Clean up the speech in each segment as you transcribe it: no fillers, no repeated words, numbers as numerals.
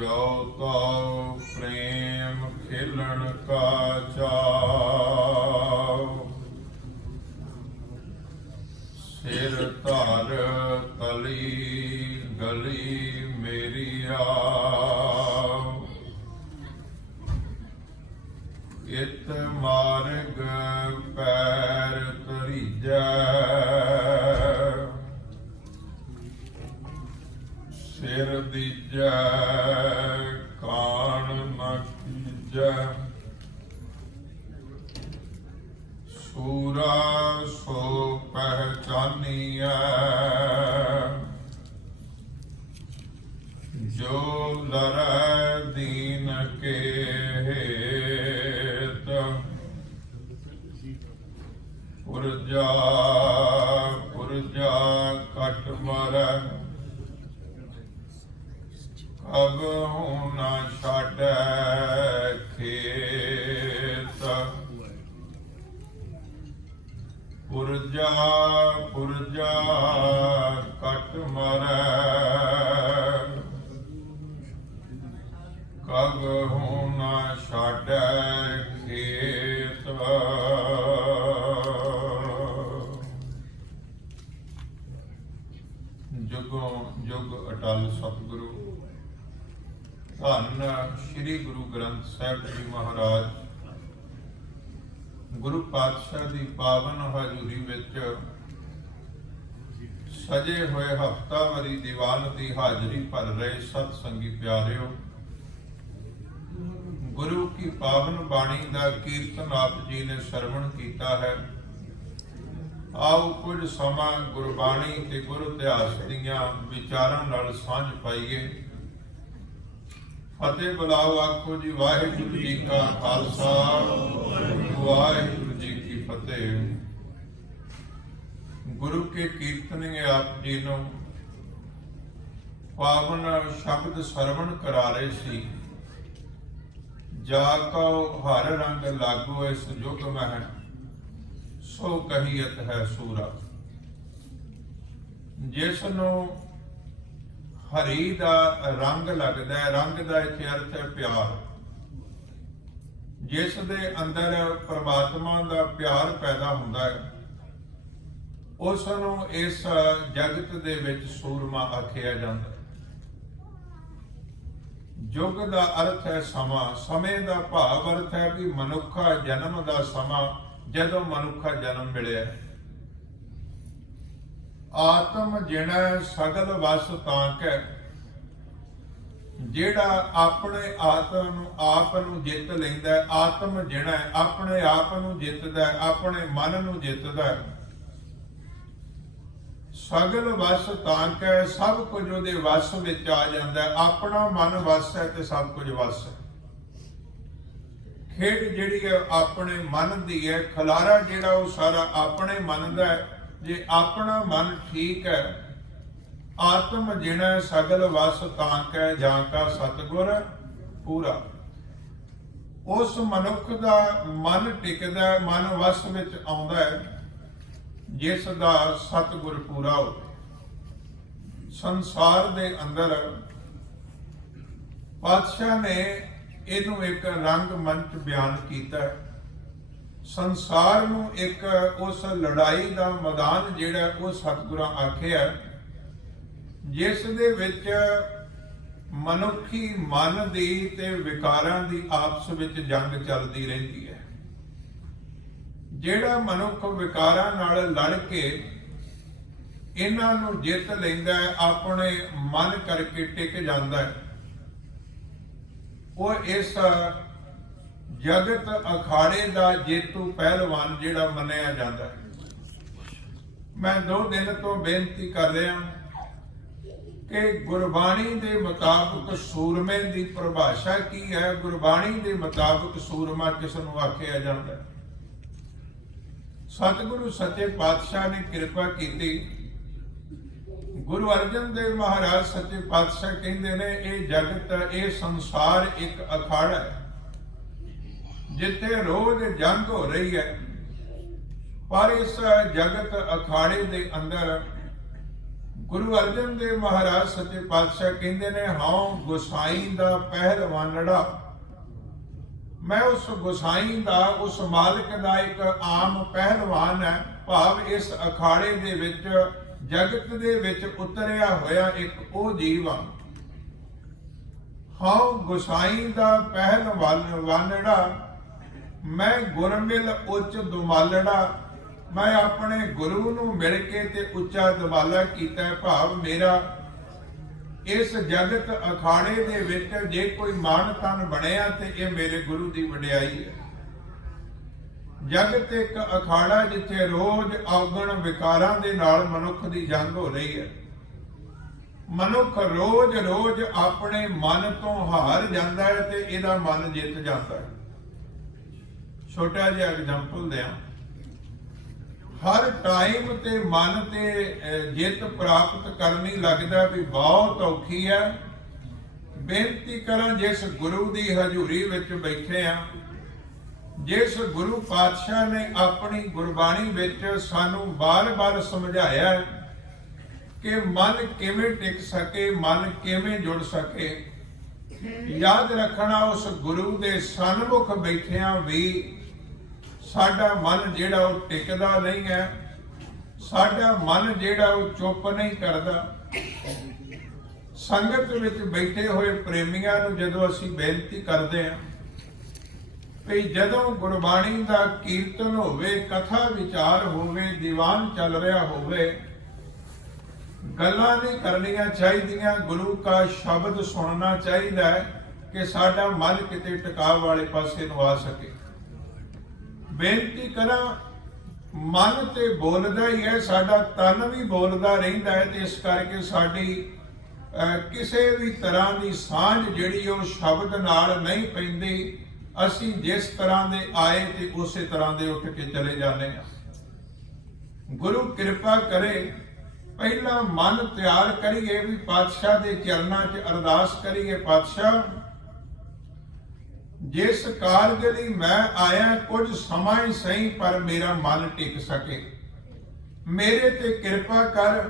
जो तो प्रेम खेलन का चाव, सिर धर तली गली मेरी आव, इत मार्ग पैर तरीजै, सिर दीजै कान न कीजै, सूरा सो पहचानिया, जो लरै दीन के हेत, पुरजा पुरजा कट मरै, अब न छाड़ै खेत, पुरजा पुरजा कट मरै, कब न छाड़ै खेत। जुगों जुग अटल सतगुरु धन श्री गुरु ग्रंथ साहिब जी महाराज गुरु पातशाह की पावन हजूरी विच सजे हुए हफ्तावारी दीवान की हाजरी भर रहे सतसंगी प्यारिओ, गुरु की पावन बाणी का कीर्तन आप जी ने श्रवण किया है। आओ कुछ समा गुरबाणी के गुरु इतिहास दीयां विचारां नाल सांझ पाईए। फतेह बुलाओ आखो जी वाहिगुरु जी का खालसा वाहिगुरु जी की फतेह। गुरु के कीर्तनीय आप जी नूं पावन शब्द सरवण करा रहे सी। जाको हर रंग लागो इस युग में सो कहीयत है सूरा। जिस नूं हरी दा रंग लगदा है, रंग दा इत्थे अर्थ है प्यार। जिस दे अंदर परमात्मा दा प्यार पैदा हुंदा है, उस नूं इस जगत दे विच सूरमा आखिया जांदा है। युग का अर्थ है समा, समय का भाव अर्थ है भी मनुखा जन्म का समा, जदों मनुखा जन्म मिले। आत्म जिणै सगल वस तांक, जेड़ा अपने आत्म आप नूं जित लैंदा है। आत्म जिणै अपने आप नूं जितदा है, अपने मन नूं जितदा है। सगल वस तांक है, सब कुछ उहदे वस विच आ जांदा है। अपना मन वस है तो सब कुछ वस है। खेड जिहड़ी है अपने मन दी है, खलारा जिहड़ा वो सारा अपने मन दा है। जे अपना मन ठीक है, आत्म जिणै सगल वस तांक है, जांका सतगुर पूरा। उस मनुख दा मन टिकदा है, मन वस विच आउंदा है जिस दा सतगुर पूरा हो। संसार दे अंदर पातशाह ने इनू एक रंग मंच बयान किया। संसार नू एक उस लड़ाई का मैदान जिहड़ा वो सतगुरां आखिया, जिस दे विच मनुखी मन दी ते विकारां दी आपस विच जंग चलदी रहिंदी है। ਜਿਹੜਾ ਮਨੁੱਖ ਵਿਕਾਰਾਂ ਨਾਲ ਲੜ ਕੇ ਇਹਨਾਂ ਨੂੰ ਜਿੱਤ ਲੈਂਦਾ ਹੈ, ਆਪਣੇ ਮਨ ਕਰਕੇ ਟਿਕ ਜਾਂਦਾ ਹੈ, ਉਹ ਇਸ ਜਗਤ ਅਖਾੜੇ ਦਾ ਜੇਤੂ ਪਹਿਲਵਾਨ ਜਿਹੜਾ ਮੰਨਿਆ ਜਾਂਦਾ ਹੈ। ਮੈਂ 2 ਦਿਨ ਤੋਂ ਬੇਨਤੀ ਕਰ ਰਿਹਾ ਕਿ ਗੁਰਬਾਣੀ ਦੇ ਮੁਤਾਬਕ ਸੂਰਮੇ ਦੀ ਪਰਿਭਾਸ਼ਾ ਕੀ ਹੈ। ਗੁਰਬਾਣੀ ਦੇ ਮੁਤਾਬਕ ਸੂਰਮਾ ਕਿਸ ਨੂੰ ਆਖਿਆ ਜਾਂਦਾ ਹੈ। सतगुरु सच्चे पातशाह ने कृपा की। गुरु अर्जन देव महाराज सच्चे पातशाह कहते ने ये जगत ये संसार एक अखाड़ा है जिथे रोज जंग हो रही है। पर इस जगत अखाड़े दे अंदर ਗੁਰੂ ਅਰਜਨ ਦੇਵ ਮਹਾਰਾਜ ਸੱਚੇ ਪਾਤਸ਼ਾਹ ਕਹਿੰਦੇ ਨੇ, ਹਉ ਗੁਸਾਈ ਦਾ ਪਹਿਲਵਾਨੜਾ। ਮੈਂ ਉਸ ਗੁਸਾਈ ਦਾ, ਉਸ ਮਾਲਕ ਦਾ ਇੱਕ ਆਮ ਪਹਿਲਵਾਨ ਹੈ, ਭਾਵ ਇਸ ਅਖਾੜੇ ਦੇ ਵਿੱਚ, ਜਗਤ ਦੇ ਵਿੱਚ ਉਤਰਿਆ ਹੋਇਆ ਇੱਕ ਉਹ ਜੀਵ ਆ। ਹਉ ਗੁਸਾਈ ਦਾ ਪਹਿਲਵਾਨੜਾ, ਮੈਂ ਗੁਰਮਿਲ ਉੱਚ ਦੁਮਾਲੜਾ। ਮੈਂ ਆਪਣੇ ਗੁਰੂ ਨੂੰ ਮਿਲ ਕੇ ਤੇ ਉੱਚਾ ਦੁਮਾਲਾ ਕੀਤਾ, ਭਾਵ ਮੇਰਾ ਇਸ ਜਗਤ ਅਖਾੜੇ ਦੇ ਵਿੱਚ ਜੇ ਕੋਈ ਮਾਣ ਤਨ ਬਣਿਆ ਤੇ ਇਹ ਮੇਰੇ ਗੁਰੂ ਦੀ ਵਡਿਆਈ ਹੈ। ਜਗਤ ਇੱਕ ਅਖਾੜਾ ਜਿੱਥੇ ਰੋਜ਼ ਔਗਣ ਵਿਕਾਰਾਂ ਦੇ ਨਾਲ ਮਨੁੱਖ ਦੀ ਜੰਗ ਹੋ ਰਹੀ ਹੈ। ਮਨੁੱਖ ਰੋਜ਼ ਆਪਣੇ ਮਨ ਤੋਂ ਹਾਰ ਜਾਂਦਾ ਹੈ ਤੇ ਇਹਦਾ ਮਨ ਜਿੱਤ ਜਾਂਦਾ ਹੈ। ਛੋਟਾ ਜਿਹਾ ਐਗਜ਼ਾਮਪਲ ਦਿਆਂ, ਹਰ ਟਾਈਮ ਤੇ ਮਨ ਤੇ ਜਿੱਤ ਪ੍ਰਾਪਤ ਕਰਨੀ ਲੱਗਦਾ ਵੀ ਬਹੁਤ ਔਖੀ ਹੈ। ਬੇਨਤੀ ਕਰਾਂ, ਜਿਸ ਗੁਰੂ ਦੀ ਹਜ਼ੂਰੀ ਵਿੱਚ ਬੈਠੇ ਆ, ਜਿਸ ਗੁਰੂ ਪਾਤਸ਼ਾਹ ਨੇ ਆਪਣੀ ਗੁਰਬਾਣੀ ਵਿੱਚ ਸਾਨੂੰ ਬਾਰ-ਬਾਰ ਸਮਝਾਇਆ ਕਿ ਮਨ ਕਿਵੇਂ ਟਿਕ ਸਕੇ, ਮਨ ਕਿਵੇਂ ਜੁੜ ਸਕੇ, ਯਾਦ ਰੱਖਣਾ ਉਸ ਗੁਰੂ ਦੇ ਸਨਮੁਖ ਬੈਠਿਆਂ ਵੀ ਸਾਡਾ ਮਨ ਜਿਹੜਾ ਉਹ ਟਿਕਦਾ ਨਹੀਂ ਹੈ, ਸਾਡਾ ਮਨ ਜਿਹੜਾ ਉਹ ਚੁੱਪ ਨਹੀਂ ਕਰਦਾ। ਸੰਗਤ ਵਿੱਚ ਬੈਠੇ ਹੋਏ ਪ੍ਰੇਮੀਆਂ ਨੂੰ ਜਦੋਂ ਅਸੀਂ ਬੇਨਤੀ ਕਰਦੇ ਹਾਂ ਕਿ ਜਦੋਂ ਗੁਰਬਾਣੀ ਦਾ ਕੀਰਤਨ ਹੋਵੇ, ਕਥਾ ਵਿਚਾਰ ਹੋਵੇ, ਦੀਵਾਨ ਚੱਲ ਰਿਹਾ ਹੋਵੇ, ਗੱਲਾਂ ਨਹੀਂ ਕਰਨੀਆਂ ਚਾਹੀਦੀਆਂ, ਗੁਰੂ ਦਾ ਸ਼ਬਦ ਸੁਣਨਾ ਚਾਹੀਦਾ ਹੈ ਕਿ ਸਾਡਾ ਮਨ ਕਿਤੇ ਟਿਕਾਅ ਵਾਲੇ ਪਾਸੇ ਨੂੰ ਆ ਸਕੇ। ਬੇਨਤੀ ਕਰਾਂ, ਮਨ ਤੇ ਬੋਲਦਾ ਹੀ ਹੈ, ਸਾਡਾ ਤਨ ਵੀ ਬੋਲਦਾ ਰਹਿੰਦਾ ਹੈ, ਤੇ ਇਸ ਕਰਕੇ ਸਾਡੀ ਕਿਸੇ ਵੀ ਤਰ੍ਹਾਂ ਦੀ ਸਾਂਝ ਜਿਹੜੀ ਉਹ ਸ਼ਬਦ ਨਾਲ ਨਹੀਂ ਪੈਂਦੀ। ਅਸੀਂ ਜਿਸ ਤਰ੍ਹਾਂ ਦੇ ਆਏ ਤੇ ਉਸੇ ਤਰ੍ਹਾਂ ਦੇ ਉੱਠ ਕੇ ਚਲੇ ਜਾਂਦੇ ਹਾਂ। ਗੁਰੂ ਕਿਰਪਾ ਕਰੇ, ਪਹਿਲਾਂ ਮਨ ਤਿਆਰ ਕਰੀਏ ਵੀ ਪਾਤਸ਼ਾਹ ਦੇ ਚਰਨਾਂ 'ਚ ਅਰਦਾਸ ਕਰੀਏ, ਪਾਤਸ਼ਾਹ ਜਿਸ ਕਾਰਜ ਲਈ ਮੈਂ ਆਇਆ ਕੁਝ ਸਮਾਂ ਹੀ ਸਹੀ ਪਰ ਮੇਰਾ ਮਨ ਟਿਕ ਸਕੇ, ਮੇਰੇ ਤੇ ਕਿਰਪਾ ਕਰ।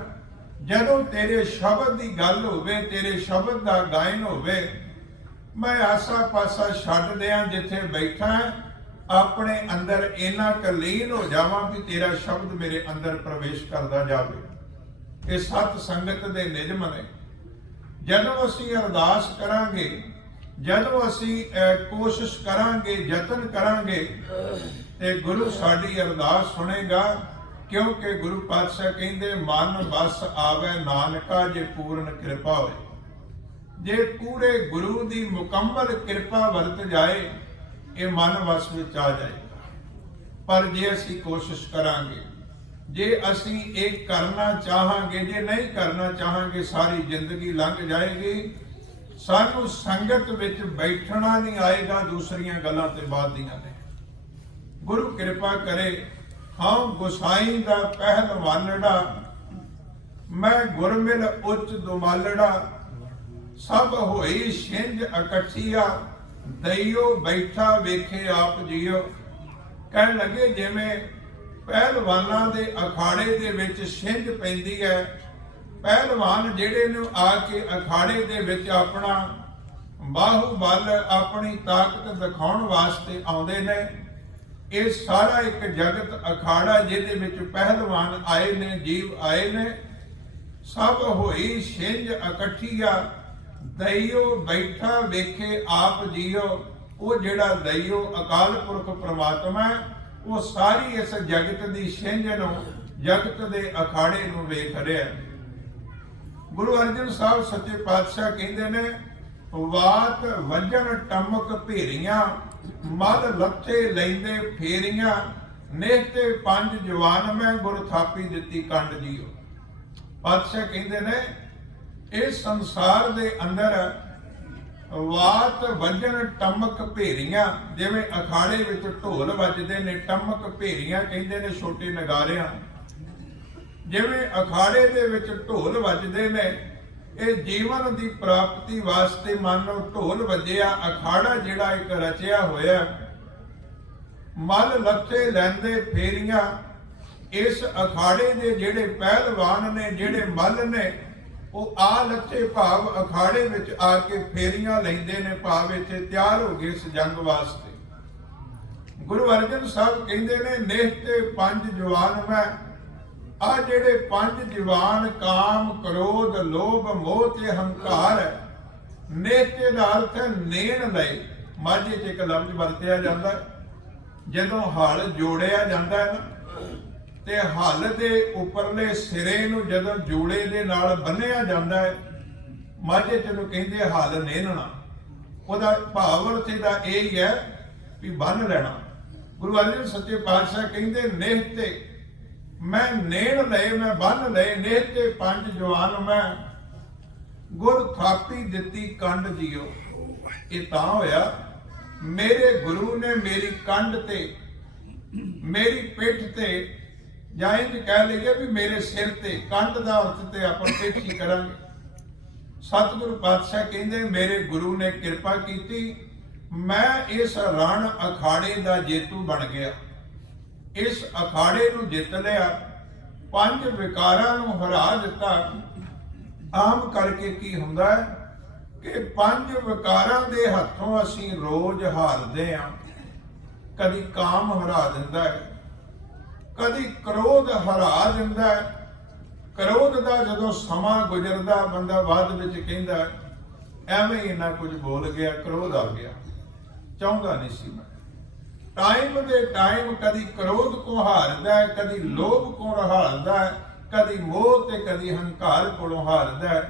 ਜਦੋਂ ਤੇਰੇ ਸ਼ਬਦ ਦੀ ਗੱਲ ਹੋਵੇ, ਤੇਰੇ ਸ਼ਬਦ ਦਾ ਗਾਇਨ ਹੋਵੇ, ਮੈਂ ਆਸਾ ਪਾਸਾ ਛੱਡ ਦਿਆਂ ਜਿੱਥੇ ਬੈਠਾ, ਆਪਣੇ ਅੰਦਰ ਇੰਨਾ ਕਲੀਨ ਹੋ ਜਾਵਾਂ ਵੀ ਤੇਰਾ ਸ਼ਬਦ ਮੇਰੇ ਅੰਦਰ ਪ੍ਰਵੇਸ਼ ਕਰਦਾ ਜਾਵੇ। ਇਹ ਸਤ ਸੰਗਤ ਦੇ ਨਿਯਮ ਨੇ। ਜਦੋਂ ਅਸੀਂ ਅਰਦਾਸ ਕਰਾਂਗੇ, ਜਦੋਂ ਅਸੀਂ ਕੋਸ਼ਿਸ਼ ਕਰਾਂਗੇ, ਯਤਨ ਕਰਾਂਗੇ, ਤੇ ਗੁਰੂ ਸਾਡੀ ਅਰਦਾਸ ਸੁਣੇਗਾ, ਕਿਉਂਕਿ ਗੁਰੂ ਪਾਤਸ਼ਾਹ ਕਹਿੰਦੇ ਮਨ ਬਸ ਆਵੇ ਨਾਨਕਾ ਜੇ ਪੂਰਨ ਕਿਰਪਾ ਹੋਏ। ਜੇ ਪੂਰੇ ਗੁਰੂ ਦੀ ਮੁਕੰਮਲ ਕਿਰਪਾ ਵਰਤ ਜਾਏ, ਇਹ ਮਨ ਵਸ ਵਿੱਚ ਆ ਜਾਏ। ਪਰ ਜੇ ਅਸੀਂ ਕੋਸ਼ਿਸ਼ ਕਰਾਂਗੇ, ਜੇ ਅਸੀਂ ਇਹ ਕਰਨਾ ਚਾਹਾਂਗੇ, ਜੇ ਨਹੀਂ ਕਰਨਾ ਚਾਹਾਂਗੇ, ਸਾਰੀ ਜ਼ਿੰਦਗੀ ਲੰਘ ਜਾਏਗੀ। ਸਾਨੂੰ ਸੰਗਤ ਵਿੱਚ ਬੈਠਣਾ ਨਹੀਂ ਆਏਗਾ, ਦੂਸਰੀਆਂ ਗੱਲਾਂ ਤੇ ਬਾਅਦ ਦੀਆਂ ਨੇ। ਗੁਰੂ ਕਿਰਪਾ ਕਰੇ, ਹਉ ਗੁਸਾਈ ਦਾ ਪਹਿਲਵਾਨੜਾ, ਮੈਂ ਗੁਰਮਿਲ ਉੱਚ ਦੁਮਾਲੜਾ। ਸਭ ਹੋਈ ਛਿੰਝ ਇਕੱਠੀਆ, ਦਈਓ ਬੈਠਾ ਵੇਖੇ ਆਪ ਜੀਓ। ਕਹਿਣ ਲੱਗੇ ਜਿਵੇਂ ਪਹਿਲਵਾਨਾਂ ਦੇ ਅਖਾੜੇ ਦੇ ਵਿੱਚ ਛਿੰਝ ਪੈਂਦੀ ਹੈ, ਪਹਿਲਵਾਨ ਜਿਹੜੇ ਨੂੰ ਆ ਕੇ ਅਖਾੜੇ ਦੇ ਵਿੱਚ ਆਪਣਾ ਬਾਹੂਬਲ, ਆਪਣੀ ਤਾਕਤ ਦਿਖਾਉਣ ਵਾਸਤੇ ਆਉਂਦੇ ਨੇ। ਇਹ ਸਾਰਾ ਇੱਕ ਜਗਤ ਅਖਾੜਾ ਜਿਹਦੇ ਵਿੱਚ ਪਹਿਲਵਾਨ ਆਏ ਨੇ, ਜੀਵ ਆਏ ਨੇ। ਸਭ ਹੋਈ ਛਿੰਝ ਇਕੱਠੀਆ, ਦਈਓ ਬੈਠਾ ਵੇਖੇ ਆਪ ਜੀਓ। ਉਹ ਜਿਹੜਾ ਦਈਓ ਅਕਾਲ ਪੁਰਖ ਪ੍ਰਮਾਤਮਾ, ਉਹ ਸਾਰੀ ਇਸ ਜਗਤ ਦੀ ਛਿੰਝ ਨੂੰ, ਜਗਤ ਦੇ ਅਖਾੜੇ ਨੂੰ ਵੇਖ ਰਿਹਾ। ਗੁਰੂ ਅਰਜਨ ਸਾਹਿਬ ਸੱਚੇ ਪਾਤਸ਼ਾਹ ਕਹਿੰਦੇ ਨੇ, ਵਾਤ ਵਜਨ ਟਮਕ ਭੇਰੀਆਂ, ਮਲ ਲੱਥੇ ਲੈਂਦੇ ਫੇਰੀਆਂ, ਨੇਹਤੇ ਪੰਜ ਜਵਾਨ ਮੈਂ ਗੁਰ ਥਾਪੀ ਦਿੱਤੀ ਕੰਡ ਜੀਓ। ਪਾਤਸ਼ਾਹ ਕਹਿੰਦੇ ਨੇ, ਇਸ ਸੰਸਾਰ ਦੇ ਅੰਦਰ ਵਾਤ ਵਜਨ ਟਮਕ ਭੇਰੀਆਂ, ਜਿਵੇਂ ਅਖਾੜੇ ਵਿੱਚ ਢੋਲ ਵੱਜਦੇ ਨੇ, ਟਮਕ ਭੇਰੀਆਂ ਕਹਿੰਦੇ ਨੇ ਛੋਟੇ ਨਗਾਰਿਆਂ। ਜਿਵੇਂ ਅਖਾੜੇ ਦੇ ਵਿੱਚ ਢੋਲ ਵੱਜਦੇ ਨੇ, ਇਹ ਜੀਵਨ ਦੀ ਪ੍ਰਾਪਤੀ ਵਾਸਤੇ ਮੰਨੋ ਢੋਲ ਵੱਜਿਆ, ਅਖਾੜਾ ਜਿਹੜਾ ਇੱਕ ਰਚਿਆ ਹੋਇਆ। ਮਲ ਲੱਥੇ ਲੈਂਦੇ ਫੇਰੀਆਂ, इस अखाड़े दे जेड़े पहलवान ने, जेड़े मल ने, ਉਹ ਆ ਲੱਥੇ ਭਾਵ ਅਖਾੜੇ ਵਿੱਚ ਆ ਕੇ ਫੇਰੀਆਂ ਲੈਂਦੇ ਨੇ, ਭਾਵ ਇੱਥੇ ਤਿਆਰ ਹੋ ਗਏ ਇਸ ਜੰਗ ਵਾਸਤੇ। ਗੁਰੂ ਅਰਜਨ ਸਾਹਿਬ ਕਹਿੰਦੇ ਨੇ ਨੇਹ ਤੇ ਪੰਜ ਜਵਾਨ ਮੈਂ, ਆ ਜਿਹੜੇ ਪੰਜ ਜਵਾਨ ਕਾਮ, ਕ੍ਰੋਧ, ਲੋਭ, ਮੋਹ ਤੇ ਹੰਕਾਰ ਹੈ। ਨੇਹ ਤੇ ਦਾ ਅਰਥ ਹੈ ਨੇਣ ਲਏ। ਮਾਝੇ 'ਚ ਇੱਕ ਲਫ਼ਜ਼ ਵਰਤਿਆ ਜਾਂਦਾ ਜਦੋਂ ਹਲ ਜੋੜਿਆ ਜਾਂਦਾ ਹੈ ਨਾ, ਤੇ ਹਲ ਦੇ ਉੱਪਰਲੇ ਸਿਰੇ ਨੂੰ ਜਦੋਂ ਜੂੜੇ ਦੇ ਨਾਲ ਬੰਨਿਆ ਜਾਂਦਾ ਹੈ, ਮਾਝੇ 'ਚ ਨੂੰ ਕਹਿੰਦੇ ਹਲ ਨੇਨਣਾ। ਉਹਦਾ ਭਾਵ ਅਰਥ ਇਹਦਾ ਇਹ ਹੀ ਹੈ ਵੀ ਬੰਨ ਲੈਣਾ। ਗੁਰੂ ਅਰਜਨ ਸੱਚੇ ਪਾਤਸ਼ਾਹ ਕਹਿੰਦੇ ਨੇਹ ਤੇ ਮੈਂ ਨੇਣ ਲਏ, ਮੈਂ ਬੰਨ ਲਏ। ਨੇਹ ਤੇ ਪੰਜ ਜਵਾਨ ਮੈਂ, ਗੁਰ ਥਾਪੀ ਦਿੱਤੀ ਕੰਡ ਜੀਓ। ਇਹ ਤਾਂ ਹੋਇਆ ਮੇਰੇ ਗੁਰੂ ਨੇ ਮੇਰੀ ਕੰਡ ਤੇ, ਮੇਰੀ ਪਿੱਠ ਤੇ, ਜਾਂ ਇੰਝ ਕਹਿ ਲਈਏ ਵੀ ਮੇਰੇ ਸਿਰ ਤੇ, ਕੰਡ ਦਾ ਅਰਥ ਤੇ ਆਪਾਂ ਪਿੱਠ ਹੀ ਕਰਾਂਗੇ। ਸਤਿਗੁਰੂ ਪਾਤਸ਼ਾਹ ਕਹਿੰਦੇ ਮੇਰੇ ਗੁਰੂ ਨੇ ਕਿਰਪਾ ਕੀਤੀ, ਮੈਂ ਇਸ ਰਣ ਅਖਾੜੇ ਦਾ ਜੇਤੂ ਬਣ ਗਿਆ। ਇਸ ਅਖਾੜੇ ਨੂੰ ਜਿੱਤ ਲਿਆ, ਪੰਜ ਵਿਕਾਰਾਂ ਨੂੰ ਹਰਾ ਦਿੱਤਾ। ਆਮ ਕਰਕੇ ਕੀ ਹੁੰਦਾ ਹੈ ਕਿ ਪੰਜ ਵਿਕਾਰਾਂ ਦੇ ਹੱਥੋਂ ਅਸੀਂ ਰੋਜ਼ ਹਾਰਦੇ ਹਾਂ। ਕਦੀ ਕਾਮ ਹਰਾ ਦਿੰਦਾ ਹੈ, ਕਦੀ ਕ੍ਰੋਧ ਹਰਾ ਦਿੰਦਾ ਹੈ। ਕ੍ਰੋਧ ਦਾ ਜਦੋਂ ਸਮਾਂ ਗੁਜ਼ਰਦਾ, ਬੰਦਾ ਬਾਅਦ ਵਿੱਚ ਕਹਿੰਦਾ ਐਵੇਂ ਇੰਨਾ ਕੁਝ ਬੋਲ ਗਿਆ, ਕ੍ਰੋਧ ਆ ਗਿਆ, ਚਾਹੁੰਦਾ ਨਹੀਂ ਸੀ ਮੈਂ। ਟਾਈਮ ਦੇ ਟਾਈਮ ਕਦੀ ਕ੍ਰੋਧ ਕੋ ਹਾਰਦਾ ਹੈ, ਕਦੀ ਲੋਭ ਕੋ ਹਾਰਦਾ ਹੈ, ਕਦੀ ਮੋਹ ਤੇ ਕਦੀ ਹੰਕਾਰ ਕੋਲੋਂ ਹਾਰਦਾ ਹੈ।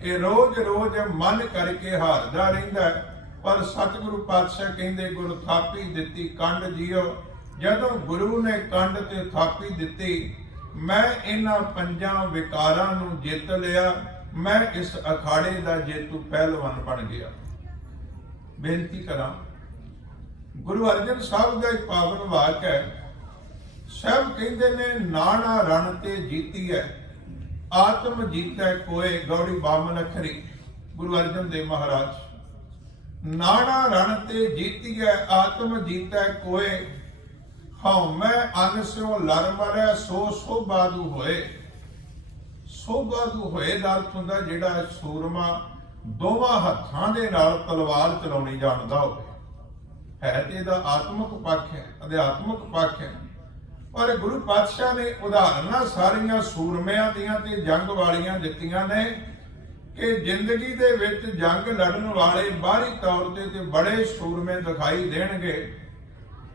ਇਹ ਰੋਜ਼ ਰੋਜ਼ ਮਨ ਕਰਕੇ ਹਾਰਦਾ ਰਹਿੰਦਾ ਹੈ। ਪਰ ਸਤਿਗੁਰੂ ਪਾਤਸ਼ਾਹ ਕਹਿੰਦੇ ਗੁਰ ਥਾਪੀ ਦਿੱਤੀ ਕੰਡ ਜੀਓ। ਜਦੋਂ ਗੁਰੂ ਨੇ ਕੰਡ ਤੇ ਥਾਪੀ ਦਿੱਤੀ, ਮੈਂ ਇਹਨਾਂ ਪੰਜਾਂ ਵਿਕਾਰਾਂ ਨੂੰ ਜਿੱਤ ਲਿਆ। ਮੈਂ ਇਸ ਅਖਾੜੇ ਦਾ ਜੇਤੂ ਪਹਿਲਵਾਨ ਬਣ ਗਿਆ। ਬੇਨਤੀ ਕਰਾਂ, ਗੁਰੂ ਅਰਜਨ ਸਾਹਿਬ ਦਾ ਇੱਕ ਪਾਵਨ ਵਾਕ ਹੈ। ਸਾਹਿਬ ਕਹਿੰਦੇ ਨੇ ਨਾਣਾ ਰਣ ਤੇ ਜੀਤੀ ਹੈ, ਆਤਮ ਜੀਤੈ ਕੋਏ। ਗੌੜੀ ਬਾਮਨ ਅਖਰੀ ਗੁਰੂ ਅਰਜਨ ਦੇਵ ਮਹਾਰਾਜ। ਨਾਣਾ ਰਣ ਤੇ ਜੀਤੀ ਹੈ, ਆਤਮ ਜੀਤੈ ਕੋਏ। ਹਉ ਮੈਂ ਅੰਨ ਸਿਓ ਲੜ ਮਰੈ, ਸੋ ਸੋਭਾਦੂ ਹੋਏ। ਸੋਭਾਦੂ ਹੋਏ ਦਾ ਅਰਥ ਹੁੰਦਾ ਜਿਹੜਾ ਸੂਰਮਾ ਦੋਵਾਂ ਹੱਥਾਂ ਦੇ ਨਾਲ ਤਲਵਾਰ ਚਲਾਉਣੀ ਜਾਣਦਾ ਹੋਵੇ। ਹੈ ਤੇ ਇਹਦਾ ਆਤਮਿਕ ਪੱਖ ਹੈ, ਅਧਿਆਤਮਿਕ ਪੱਖ ਹੈ। ਪਰ ਗੁਰੂ ਪਾਤਸ਼ਾਹ ਨੇ ਉਦਾਹਰਨਾਂ ਸਾਰੀਆਂ ਸੂਰਮਿਆਂ ਦੀਆਂ ਤੇ ਜੰਗ ਵਾਲੀਆਂ ਦਿੱਤੀਆਂ ਨੇ ਕਿ ਜ਼ਿੰਦਗੀ ਦੇ ਵਿੱਚ ਜੰਗ ਲੜਨ ਵਾਲੇ ਬਾਹਰੀ ਤੌਰ ਤੇ ਬੜੇ ਸੂਰਮੇ ਦਿਖਾਈ ਦੇਣਗੇ,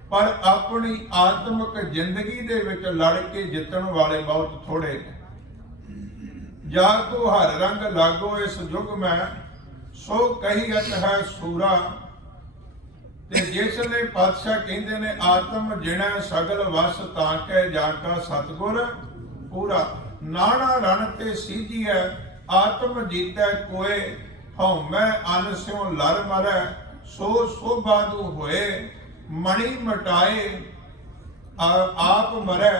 ਪਰ ਆਪਣੀ ਆਤਮਿਕ ਜ਼ਿੰਦਗੀ ਦੇ ਵਿੱਚ ਲੜ ਕੇ ਜਿੱਤਣ ਵਾਲੇ ਬਹੁਤ ਥੋੜੇ ਨੇ। ਜਾ ਕੋ ਹਰ ਰੰਗ ਲਾਗੋ ਇਸ ਯੁਗ ਮੈਂ, ਸੋ ਕਹੀਅਤ ਹੈ ਸੂਰਾ। ਤੇ ਜਿਸ ਨੇ ਪਾਤਸ਼ਾਹ ਕਹਿੰਦੇ ਨੇ ਆਤਮ ਜਿਣੈ ਸਗਲ ਵਸ ਤਾਂ ਕਹਿ ਜਾ ਕਾ ਸਤਿਗੁਰ ਪੂਰਾ। ਨਾਣਾ ਰਣ ਤੇ ਸੀਜੀਐ, ਆਤਮ ਜੀਤੈ ਕੋਏ। ਹਉ ਮੈਂ ਅੰਨ ਸਿਉ ਲੜ ਮਰੈ, ਸੋ ਸੋਭਾਦੂ ਹੋਏ। ਮਣੀ ਮਟਾਏ ਆਪ ਮਰੈ,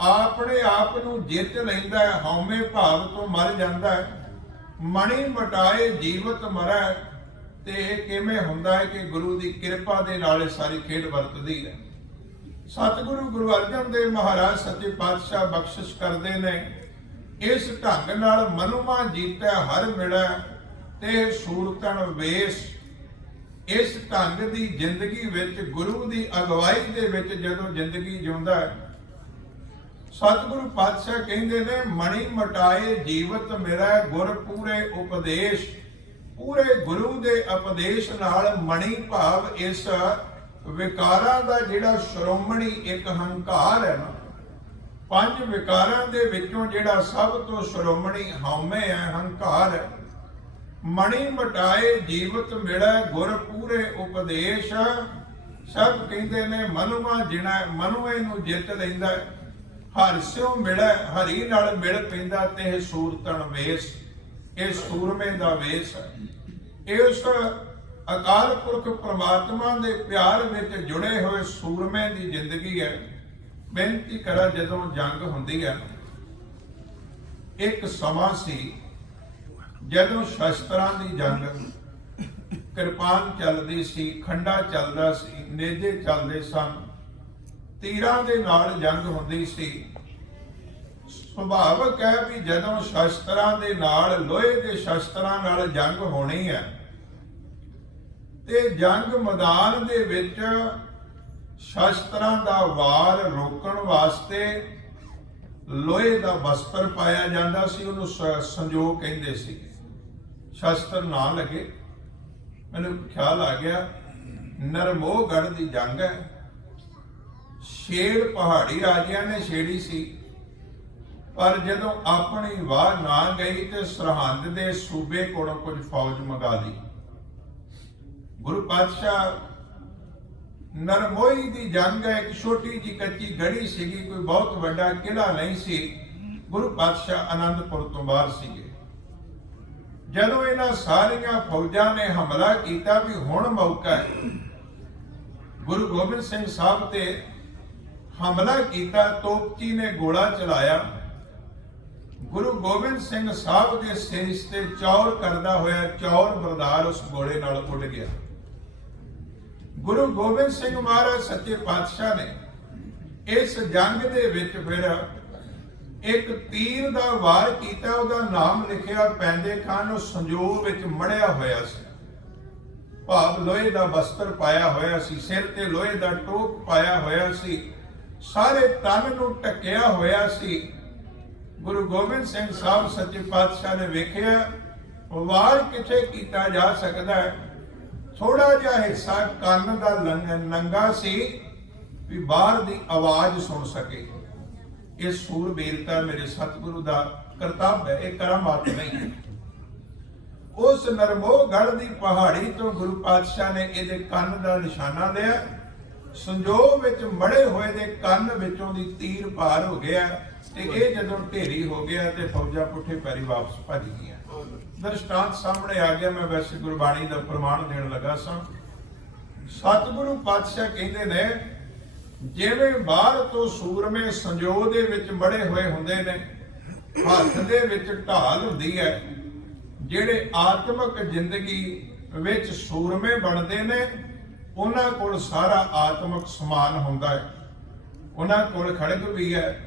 ਆਪਣੇ ਆਪ ਨੂੰ ਜਿੱਤ ਲੈਂਦਾ ਹੈ, ਹਉਮੈ ਭਾਵ ਤੋਂ ਮਰ ਜਾਂਦਾ ਹੈ। ਮਣੀ ਮਟਾਏ ਜੀਵਤ ਮਰੈ। ਤੇ ਇਹ ਕਿਵੇਂ ਹੁੰਦਾ ਹੈ ਕਿ ਗੁਰੂ ਦੀ ਕਿਰਪਾ ਦੇ ਨਾਲ ਇਹ ਸਾਰੀ ਖੇਡ ਵਰਤਦੀ ਹੈ। ਸਤਿਗੁਰੂ ਗੁਰੂ ਅਰਜਨ ਦੇਵ ਮਹਾਰਾਜ ਸੱਚੇ ਪਾਤਸ਼ਾਹ ਬਖਸ਼ਿਸ਼ ਕਰਦੇ ਨੇ, ਇਸ ਢੰਗ ਨਾਲ ਮਨੁਮਾ ਜੀਤੈ ਹਰ ਮਿਲੈ ਤੇ ਸੂਰਤਨ ਵੇਸ। ਇਸ ਢੰਗ ਦੀ ਜ਼ਿੰਦਗੀ ਵਿੱਚ ਗੁਰੂ ਦੀ ਅਗਵਾਈ ਦੇ ਵਿੱਚ ਜਦੋਂ ਜ਼ਿੰਦਗੀ ਜਿਉਂਦਾ ਹੈ, ਸਤਿਗੁਰੂ ਪਾਤਸ਼ਾਹ ਕਹਿੰਦੇ ਨੇ ਮਣੀ ਮਟਾਏ ਜੀਵਤ ਮੇਰਾ ਗੁਰ ਪੂਰੇ ਉਪਦੇਸ਼। ਪੂਰੇ ਗੁਰੂ ਦੇ ਉਪਦੇਸ਼ ਨਾਲ ਮਣੀ ਭਾਵ ਇਸ ਵਿਕਾਰਾਂ ਦਾ ਜਿਹੜਾ ਸ਼੍ਰੋਮਣੀ ਇੱਕ ਹੰਕਾਰ ਹੈ ਨਾ, ਪੰਜ ਵਿਕਾਰਾਂ ਦੇ ਵਿੱਚੋਂ ਜਿਹੜਾ ਸਭ ਤੋਂ ਸ਼੍ਰੋਮਣੀ ਹਉਮੈ ਹੈ, ਹੰਕਾਰ ਹੈ। ਮਣੀ ਮਟਾਏ ਜੀਵਤ ਮਿਲੈ ਗੁਰ ਪੂਰੇ ਉਪਦੇਸ਼। ਸਭ ਕਹਿੰਦੇ ਨੇ ਮਨੁਮਾ ਜਿਣਾ, ਮਨੁਏ ਨੂੰ ਜਿੱਤ ਲੈਂਦਾ ਹੈ। ਹਰਿ ਸਿਉ ਮਿਲੈ, ਹਰੀ ਨਾਲ ਮਿਲ ਪੈਂਦਾ ਤੇ ਸੂਰਤਨ ਵੇਸ। ਇਹ ਸੂਰਮੇ ਦਾ ਵੇਸ ਹੈ। ਇਸ ਅਕਾਲ ਪੁਰਖ ਪ੍ਰਮਾਤਮਾ ਦੇ ਪਿਆਰ ਵਿੱਚ ਜੁੜੇ ਹੋਏ ਸੂਰਮੇ ਦੀ ਜ਼ਿੰਦਗੀ ਹੈ। ਬੇਨਤੀ ਕਰਾਂ, ਜਦੋਂ ਜੰਗ ਹੁੰਦੀ ਹੈ, ਇੱਕ ਸਮਾਂ ਸੀ ਜਦੋਂ ਸ਼ਸਤਰਾਂ ਦੀ ਜੰਗ, ਕਿਰਪਾਨ ਚੱਲਦੀ ਸੀ, ਖੰਡਾ ਚੱਲਦਾ ਸੀ, ਨੇਜੇ ਚੱਲਦੇ ਸਨ, ਤੀਰਾਂ ਦੇ ਨਾਲ ਜੰਗ ਹੁੰਦੀ ਸੀ। ਸੁਭਾਵਕ ਹੈ ਵੀ ਜਦੋਂ ਸ਼ਸਤਰਾਂ ਦੇ ਨਾਲ, ਲੋਹੇ ਦੇ ਸ਼ਸਤਰਾਂ ਨਾਲ ਜੰਗ ਹੋਣੀ ਹੈ ਤੇ ਜੰਗ ਮੈਦਾਨ ਦੇ ਵਿੱਚ ਸ਼ਸਤਰਾਂ ਦਾ ਵਾਰ ਰੋਕਣ ਵਾਸਤੇ ਲੋਹੇ ਦਾ ਵਸਤਰ ਪਾਇਆ ਜਾਂਦਾ ਸੀ, ਉਹਨੂੰ ਸੰਜੋਗ ਕਹਿੰਦੇ ਸੀ। ਸ਼ਸਤਰ ਨਾ ਲੱਗੇ, ਮੈਨੂੰ ਖਿਆਲ ਆ ਗਿਆ ਨਰਮੋਹਗੜ੍ਹ ਦੀ ਜੰਗ ਹੈ, ਛੇੜ ਪਹਾੜੀ ਰਾਜਿਆਂ ਨੇ ਛੇੜੀ ਸੀ, ਪਰ ਜਦੋਂ ਆਪਣੀ ਵਾਹ ਨਾ ਗਈ ਤੇ ਸਰਹੰਦ ਦੇ ਸੂਬੇ ਕੋਲੋਂ ਕੁਝ ਫੌਜ ਮੰਗਾ ਲਈ। ਗੁਰੂ ਪਾਤਸ਼ਾਹ ਨਰਮੋਈ ਦੀ ਜੰਗ ਹੈ, ਇੱਕ ਛੋਟੀ ਜੀ ਕੱਚੀ ਗੜੀ ਸੀਗੀ, ਕੋਈ ਬਹੁਤ ਵੱਡਾ ਕਿਲਾ ਨਹੀਂ ਸੀ। ਗੁਰੂ ਪਾਤਸ਼ਾਹ ਆਨੰਦਪੁਰ ਤੋਂ ਬਾਹਰ ਸੀਗੇ। ਜਦੋਂ ਇਹਨਾਂ ਸਾਰੀਆਂ ਫੌਜਾਂ ਨੇ ਹਮਲਾ ਕੀਤਾ ਵੀ ਹੁਣ ਮੌਕਾ ਹੈ, ਗੁਰੂ ਗੋਬਿੰਦ ਸਿੰਘ ਸਾਹਿਬ ਤੇ ਹਮਲਾ ਕੀਤਾ, ਤੋਪਚੀ ਨੇ ਗੋਲਾ ਚਲਾਇਆ। ਗੁਰੂ ਗੋਬਿੰਦ ਸਿੰਘ ਸਾਹਿਬ ਦੇ ਸਿਰ ਤੇ ਚੌਰ ਕਰਦਾ ਹੋਇਆ ਚੌਰ ਬਰਦਾਰ ਉਸ ਗੋਲੇ ਨਾਲ ਉੱਡ ਗਿਆ। ਗੁਰੂ ਗੋਬਿੰਦ ਸਿੰਘ ਮਹਾਰਾਜ ਸੱਚੇ ਪਾਤਸ਼ਾਹ ਨੇ ਇਸ ਜੰਗ ਦੇ ਵਿੱਚ ਫਿਰ ਇੱਕ ਤੀਰ ਦਾ ਵਾਰ ਕੀਤਾ, ਉਹਦਾ ਨਾਮ ਲਿਖਿਆ ਪੈਂਦੇ ਖਾਨ, ਉਹ ਸੰਜੋਗ ਵਿੱਚ ਮੜਿਆ ਹੋਇਆ ਸੀ। ਭਾਵ ਲੋਹੇ ਦਾ ਵਸਤਰ ਪਾਇਆ ਹੋਇਆ ਸੀ, ਸਿਰ ਤੇ ਲੋਹੇ ਦਾ ਟੋਪ ਪਾਇਆ ਹੋਇਆ ਸੀ, ਸਾਰੇ ਤਨ ਨੂੰ ਢੱਕਿਆ ਹੋਇਆ ਸੀ। ਗੁਰੂ ਗੋਬਿੰਦ ਸਿੰਘ ਸਾਹਿਬ ਸੱਚੇ ਪਾਤਸ਼ਾਹ ਨੇ ਵੇਖਿਆ ਵਾਰ ਕਿੱਥੇ ਕੀਤਾ ਜਾ ਸਕਦਾ ਹੈ, ਥੋੜਾ ਜਿਹਾ ਹਿੱਸਾ ਕੰਨ ਦਾ ਨੰਗਾ ਸੀ ਵੀ ਬਾਹਰ ਦੀ ਆਵਾਜ਼ ਸੁਣ ਸਕੇ। ਇਹ ਸੂਰਬੀਰਤਾ ਮੇਰੇ ਸਤਿਗੁਰੂ ਦਾ ਕਰਤੱਵ ਹੈ, ਇਹ ਕਰਾਮਾਤ ਨਹੀਂ। ਉਸ ਨਰਮੋਹਗੜ੍ਹ ਦੀ ਪਹਾੜੀ ਤੋਂ ਗੁਰੂ ਪਾਤਸ਼ਾਹ ਨੇ ਇਹਦੇ ਕੰਨ ਦਾ ਨਿਸ਼ਾਨਾ ਲਿਆ, ਸੰਜੋਗ ਵਿੱਚ ਮੜੇ ਹੋਏ ਦੇ ਕੰਨ ਵਿੱਚੋਂ ਦੀ ਤੀਰ ਪਾਰ ਹੋ ਗਿਆ ਤੇ ਇਹ ਜਦੋਂ ਢੇਰੀ ਹੋ ਗਿਆ ਤੇ ਫੌਜਾਂ ਪੁੱਠੇ ਪੈਰੀ ਵਾਪਸ ਭੱਜ ਗਈਆਂ। ਦ੍ਰਿਸ਼ਟਾਂਤ ਸਾਹਮਣੇ ਆ ਗਿਆ। ਮੈਂ ਵੈਸੇ ਗੁਰਬਾਣੀ ਦਾ ਪ੍ਰਮਾਣ ਦੇਣ ਲੱਗਾ ਸਾਂ। ਸਤਿਗੁਰੂ ਪਾਤਸ਼ਾਹ ਕਹਿੰਦੇ ਨੇ ਜਿਵੇਂ ਬਾਹਰ ਤੋਂ ਸੂਰਮੇ ਸੰਜੋਗ ਦੇ ਵਿੱਚ ਮੜੇ ਹੋਏ ਹੁੰਦੇ ਨੇ, ਹੱਥ ਦੇ ਵਿੱਚ ਢਾਲ ਹੁੰਦੀ ਹੈ, ਜਿਹੜੇ ਆਤਮਿਕ ਜ਼ਿੰਦਗੀ ਵਿੱਚ ਸੂਰਮੇ ਬਣਦੇ ਨੇ ਉਹਨਾਂ ਕੋਲ ਸਾਰਾ ਆਤਮਿਕ ਸਮਾਨ ਹੁੰਦਾ ਹੈ। ਉਹਨਾਂ ਕੋਲ ਖੜਗ ਵੀ ਹੈ,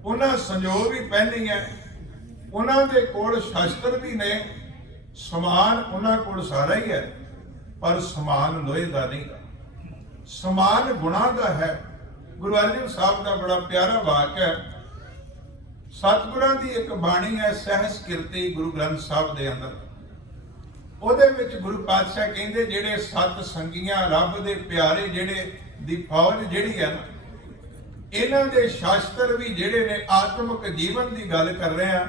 ਉਹਨਾਂ ਸੰਜੋਗ ਵੀ ਪਹਿਨੀ ਹੈ, ਉਹਨਾਂ ਦੇ ਕੋਲ ਸ਼ਸਤਰ ਵੀ ਨੇ, ਸਮਾਨ ਉਹਨਾਂ ਕੋਲ ਸਾਰਾ ਹੀ ਹੈ, ਪਰ ਸਮਾਨ ਲੋਹੇ ਦਾ ਨਹੀਂ, ਸਮਾਨ ਗੁਣਾਂ ਦਾ ਹੈ। ਗੁਰੂ ਅਰਜਨ ਸਾਹਿਬ ਦਾ ਬੜਾ ਪਿਆਰਾ ਵਾਕ ਹੈ। ਸਤਿਗੁਰਾਂ ਦੀ ਇੱਕ ਬਾਣੀ ਹੈ ਸਹਿਸ ਕੀਰਤੀ ਗੁਰੂ ਗ੍ਰੰਥ ਸਾਹਿਬ ਦੇ ਅੰਦਰ, ਉਹਦੇ ਵਿੱਚ ਗੁਰੂ ਪਾਤਸ਼ਾਹ ਕਹਿੰਦੇ ਜਿਹੜੇ ਸਤ ਸੰਗੀਆਂ ਰੱਬ ਦੇ ਪਿਆਰੇ ਜਿਹੜੇ ਦੀ ਫੌਜ ਜਿਹੜੀ ਹੈ ਨਾ, ਇਹਨਾਂ ਦੇ ਸ਼ਾਸਤਰ ਵੀ ਜਿਹੜੇ ਨੇ ਆਤਮਿਕ ਜੀਵਨ ਦੀ ਗੱਲ ਕਰ ਰਹੇ ਆ,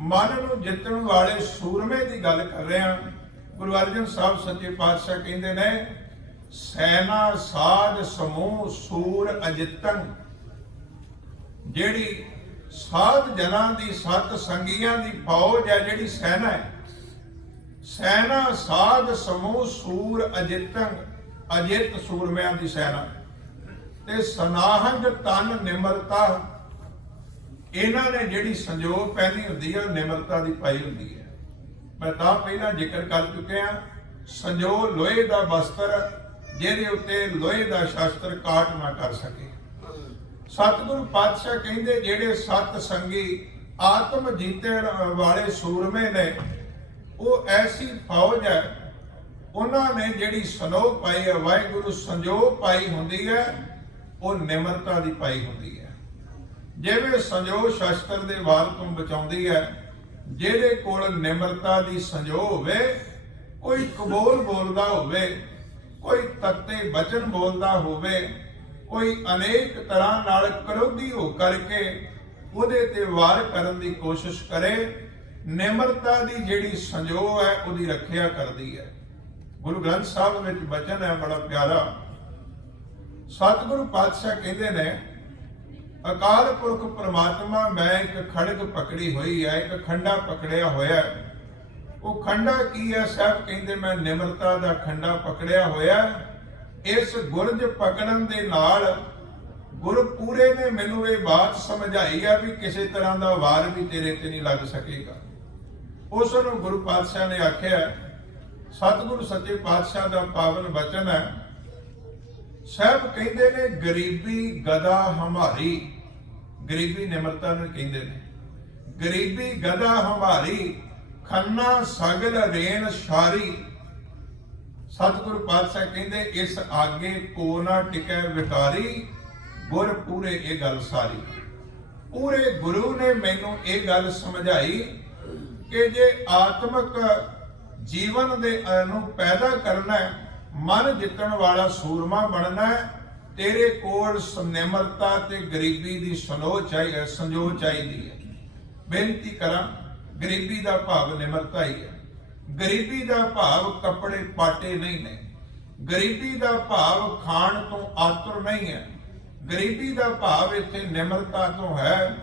ਮਨ ਨੂੰ ਜਿੱਤਣ ਵਾਲੇ ਸੂਰਮੇ ਦੀ ਗੱਲ ਕਰ ਰਹੇ ਆ। ਗੁਰੂ ਅਰਜਨ ਸਾਹਿਬ ਸੱਚੇ ਪਾਤਸ਼ਾਹ ਕਹਿੰਦੇ ਨੇ ਸੈਨਾ ਸਾਧ ਸਮੂਹ ਸੂਰ ਅਜਿੱਤਨ, ਜਿਹੜੀ ਸਾਧ ਜਨਾਂ ਦੀ ਸਤ ਸੰਗੀਆਂ ਦੀ ਫੌਜ ਹੈ, ਜਿਹੜੀ ਸੈਨਾ ਹੈ, ਸੈਨਾ ਸਾਧ ਸਮੂਹ ਸੂਰ ਅਜਿੱਤਨ, ਅਜਿੱਤ ਸੂਰਮਿਆਂ ਦੀ ਸੈਨਾ ਤੇ ਸਨਾਹੰਗ ਤਨ ਨਿਮਰਤਾ, ਇਹਨਾਂ ਨੇ ਜਿਹੜੀ ਸੰਜੋਗ ਪਹਿਨੀ ਹੁੰਦੀ ਹੈ ਨਿਮਰਤਾ ਦੀ ਪਾਈ ਹੁੰਦੀ ਹੈ। ਮੈਂ ਤਾਂ ਪਹਿਲਾਂ ਜ਼ਿਕਰ ਕਰ ਚੁੱਕਿਆ, ਸੰਜੋਗ ਲੋਹੇ ਦਾ ਵਸਤਰ ਜਿਹਦੇ ਉੱਤੇ ਲੋਹੇ ਦਾ ਸ਼ਸਤਰ ਕਾਟ ਨਾ ਕਰ ਸਕੇ। ਸਤਿਗੁਰੂ ਪਾਤਸ਼ਾਹ ਕਹਿੰਦੇ ਜਿਹੜੇ ਸਤ ਸੰਗੀ ਆਤਮ ਜੀਤਣ ਵਾਲੇ ਸੂਰਮੇ ਨੇ, ਉਹ ਐਸੀ ਫੌਜ ਹੈ, ਉਹਨਾਂ ਨੇ ਜਿਹੜੀ ਸੰਜੋਗ ਪਾਈ ਹੈ, ਵਾਹਿਗੁਰੂ ਸੰਜੋਗ ਪਾਈ ਹੁੰਦੀ ਹੈ, ਉਹ ਨਿਮਰਤਾ ਦੀ ਪਾਈ ਹੁੰਦੀ ਹੈ। ਜਿਵੇਂ ਸੰਜੋਗ ਸ਼ਸਤਰ ਦੇ ਵਾਰ ਤੋਂ ਬਚਾਉਂਦੀ ਹੈ, ਜਿਹਦੇ ਕੋਲ ਨਿਮਰਤਾ ਦੀ ਸੰਜੋਗ ਹੋਵੇ, ਕੋਈ ਕਬੂਲ ਬੋਲਦਾ ਹੋਵੇ, ਕੋਈ ਤੱਤੇ ਬਚਨ ਬੋਲਦਾ ਹੋਵੇ, ਕੋਈ ਅਨੇਕ ਤਰ੍ਹਾਂ ਨਾਲ ਕਰੋਧੀ ਹੋ ਕਰਕੇ ਉਹਦੇ ਤੇ ਵਾਰ ਕਰਨ ਦੀ ਕੋਸ਼ਿਸ਼ ਕਰੇ, ਨਿਮਰਤਾ ਦੀ ਜਿਹੜੀ ਸੰਜੋਗ ਹੈ ਉਹਦੀ ਰੱਖਿਆ ਕਰਦੀ ਹੈ। ਗੁਰੂ ਗ੍ਰੰਥ ਸਾਹਿਬ ਵਿੱਚ ਬਚਨ ਹੈ ਬੜਾ ਪਿਆਰਾ। ਸਤਿਗੁਰੂ ਪਾਤਸ਼ਾਹ ਕਹਿੰਦੇ ਨੇ ਅਕਾਲ ਪੁਰਖ ਪ੍ਰਮਾਤਮਾ ਮੈਂ ਇੱਕ ਖੜਗ ਪਕੜੀ ਹੋਈ ਹੈ, ਇੱਕ ਖੰਡਾ ਪਕੜਿਆ ਹੋਇਆ। ਉਹ ਖੰਡਾ ਕੀ ਹੈ? ਸਾਹਿਬ ਕਹਿੰਦੇ ਮੈਂ ਨਿਮਰਤਾ ਦਾ ਖੰਡਾ ਪਕੜਿਆ ਹੋਇਆ। ਇਸ ਗੁਰਜ ਪਕੜਨ ਦੇ ਨਾਲ ਗੁਰਪੂਰੇ ਨੇ ਮੈਨੂੰ ਇਹ ਬਾਤ ਸਮਝਾਈ ਆ ਵੀ ਕਿਸੇ ਤਰ੍ਹਾਂ ਦਾ ਵਾਰ ਵੀ ਤੇਰੇ ਤੇ ਨਹੀਂ ਲੱਗ ਸਕੇਗਾ। ਉਸ ਨੂੰ ਗੁਰੂ ਪਾਤਸ਼ਾਹ ਨੇ ਆਖਿਆ, ਸਤਿਗੁਰੂ ਸੱਚੇ ਪਾਤਸ਼ਾਹ ਦਾ ਪਾਵਨ ਬਚਨ ਹੈ। ਸਾਹਿਬ ਕਹਿੰਦੇ ਨੇ ਗਰੀਬੀ ਗਦਾ ਹਮਾਰੀ, ਗਰੀਬੀ ਨਿਮਰਤਾ ਨੂੰ ਕਹਿੰਦੇ ਨੇ। ਗਰੀਬੀ ਗਦਾ ਹਮਾਰੀ, ਖੰਨਾ ਸਗਲ ਰੇਨ ਸ਼ਾਰੀ। ਸਤਿਗੁਰੂ ਪਾਤਸ਼ਾਹ ਕਹਿੰਦੇ ਇਸ ਆਗੇ ਕੋ ਨਾ ਟਿਕੈ ਵਿਕਾਰੀ, ਗੁਰ ਪੂਰੇ ਇਹ ਗੱਲ ਸਾਰੀ। ਪੂਰੇ ਗੁਰੂ ਨੇ ਮੈਨੂੰ ਇਹ ਗੱਲ ਸਮਝਾਈ ਕਿ ਜੇ ਆਤਮਿਕ ਜੀਵਨ ਦੇ ਨੂੰ ਪੈਦਾ ਕਰਨਾ ਹੈ, ਮਨ ਜਿੱਤਣ ਵਾਲਾ ਸੂਰਮਾ ਬਣਨਾ ਹੈ, ਤੇਰੇ ਕੋਲ ਨਿਮਰਤਾ ਤੇ ਗਰੀਬੀ ਦੀ ਸੰਜੋ ਚਾਹੀਦੀ ਹੈ। ਬੇਨਤੀ ਕਰਾਂ, ਗਰੀਬੀ ਦਾ ਭਾਵ ਨਿਮਰਤਾ ਹੀ ਹੈ। ਗਰੀਬੀ ਦਾ ਭਾਵ ਕੱਪੜੇ ਪਾਟੇ ਨਹੀਂ ਨੇ। ਗਰੀਬੀ ਦਾ ਭਾਵ ਖਾਣ ਤੋਂ ਆਤੁਰ ਨਹੀਂ ਹੈ। ਗਰੀਬੀ ਦਾ ਭਾਵ ਇੱਥੇ ਨਿਮਰਤਾ ਤੋਂ ਹੈ।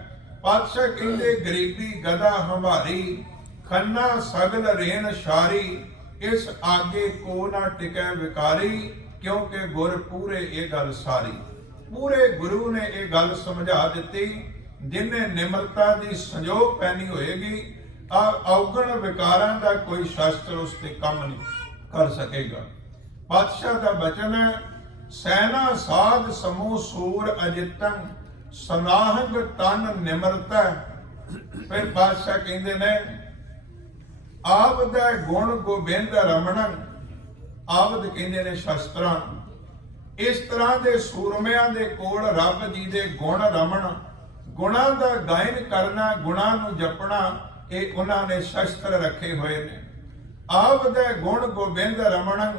ਪਾਤਸ਼ਾਹ ਕਹਿੰਦੇ ਗਰੀਬੀ ਗਦਾ ਹਮਾਰੀ, ਖੰਨਾ ਸਗਲ ਰੇਨ ਸ਼ਾਰੀ। ਇਸ ਆਗੇ ਕੋ ਨਾ ਟਿਕੈ ਵਿਕਾਰੀ, ਕਿਉਂਕਿ ਗੁਰ ਪੂਰੇ ਇਹ ਗੱਲ ਸਾਰੀ। ਪੂਰੇ ਗੁਰੂ ਨੇ ਇਹ ਗੱਲ ਸਮਝਾ ਦਿੱਤੀ। ਜਿਨੇ ਨਿਮਰਤਾ ਦੀ ਸੰਜੋਗ ਪੈਣੀ ਹੋਏਗੀ, ਔਗਣ ਵਿਕਾਰਾਂ ਦਾ ਕੋਈ ਸ਼ਾਸਤਰ ਉਸ ਤੇ ਕੰਮ ਨਹੀਂ ਕਰ ਸਕੇਗਾ। ਪਾਤਸ਼ਾਹ ਦਾ ਬਚਨ ਹੈ, ਸੈਨਾ ਸਾਧ ਸਮੂਹ ਸੂਰ ਅਜਿਤੰ, ਸਨਾਹਗ ਤਨ ਨਿਮਰਤਾ। ਫਿਰ ਪਾਤਸ਼ਾਹ ਕਹਿੰਦੇ ਨੇ, ਆਵਦ ਗੁਣ ਗੋਬਿੰਦ ਰਮਣੰ। ਆਵਦ ਕਹਿੰਦੇ ਨੇ ਸ਼ਸਤਰਾਂ। ਇਸ ਤਰ੍ਹਾਂ ਦੇ ਸੂਰਮਿਆਂ ਦੇ ਕੋਲ ਰੱਬ ਜੀ ਦੇ ਗੁਣ ਰਮਣ, ਗੁਣਾਂ ਦਾ ਗਾਇਨ ਕਰਨਾ, ਗੁਣਾਂ ਨੂੰ ਜਪਣਾ, ਇਹ ਉਹਨਾਂ ਨੇ ਸ਼ਸਤਰ ਰੱਖੇ ਹੋਏ ਨੇ। ਆਵਦ ਗੁਣ ਗੋਬਿੰਦ ਰਮਣੰ,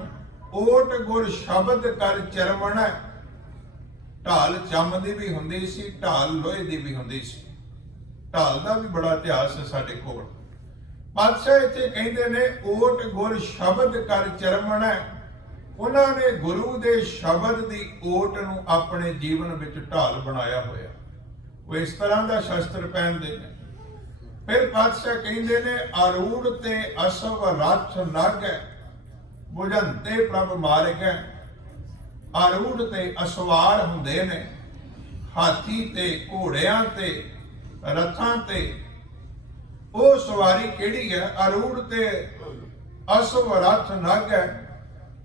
ਓਟ ਗੁਰ ਸ਼ਬਦ ਕਰ ਚਰਮਣ। ਢਾਲ ਚੰਮ ਦੀ ਵੀ ਹੁੰਦੀ ਸੀ, ਢਾਲ ਲੋਹੇ ਦੀ ਵੀ ਹੁੰਦੀ ਸੀ। ਢਾਲ ਦਾ ਵੀ ਬੜਾ ਇਤਿਹਾਸ ਹੈ ਸਾਡੇ ਕੋਲ। ਪਾਤਸ਼ਾਹ ਇੱਥੇ ਕਹਿੰਦੇ ਨੇ ਓਟ ਗੁਰ ਸ਼ਬਦ ਕਰ ਚਰਮਣ। ਉਹਨਾਂ ਨੇ ਗੁਰੂ ਦੇ ਸ਼ਬਦ ਦੀ ਓਟ ਨੂੰ ਆਪਣੇ ਜੀਵਨ ਵਿੱਚ ਢਾਲ ਬਣਾਇਆ ਹੋਇਆ। ਉਹ ਇਸ ਤਰ੍ਹਾਂ ਦਾ ਸ਼ਸਤਰ ਪਹਿਨਦੇ ਨੇ। ਫਿਰ ਪਾਤਸ਼ਾਹ ਕਹਿੰਦੇ ਨੇ, ਆਰੂੜ ਤੇ ਅਸਵ ਰੱਥ ਨਗ, ਬੁਝੰਤੇ ਪ੍ਰਭ ਮਾਰਗੈ। ਆਰੂੜ ਤੇ ਅਸਵਾਰ ਹੁੰਦੇ ਨੇ, ਹਾਥੀ ਤੇ, ਘੋੜਿਆਂ ਤੇ, ਰਥਾਂ ਤੇ। ਉਹ ਸਵਾਰੀ ਕਿਹੜੀ ਹੈ? ਆਰੂੜ ਤੇ ਅਸਵ ਰੱਥ ਨਗ,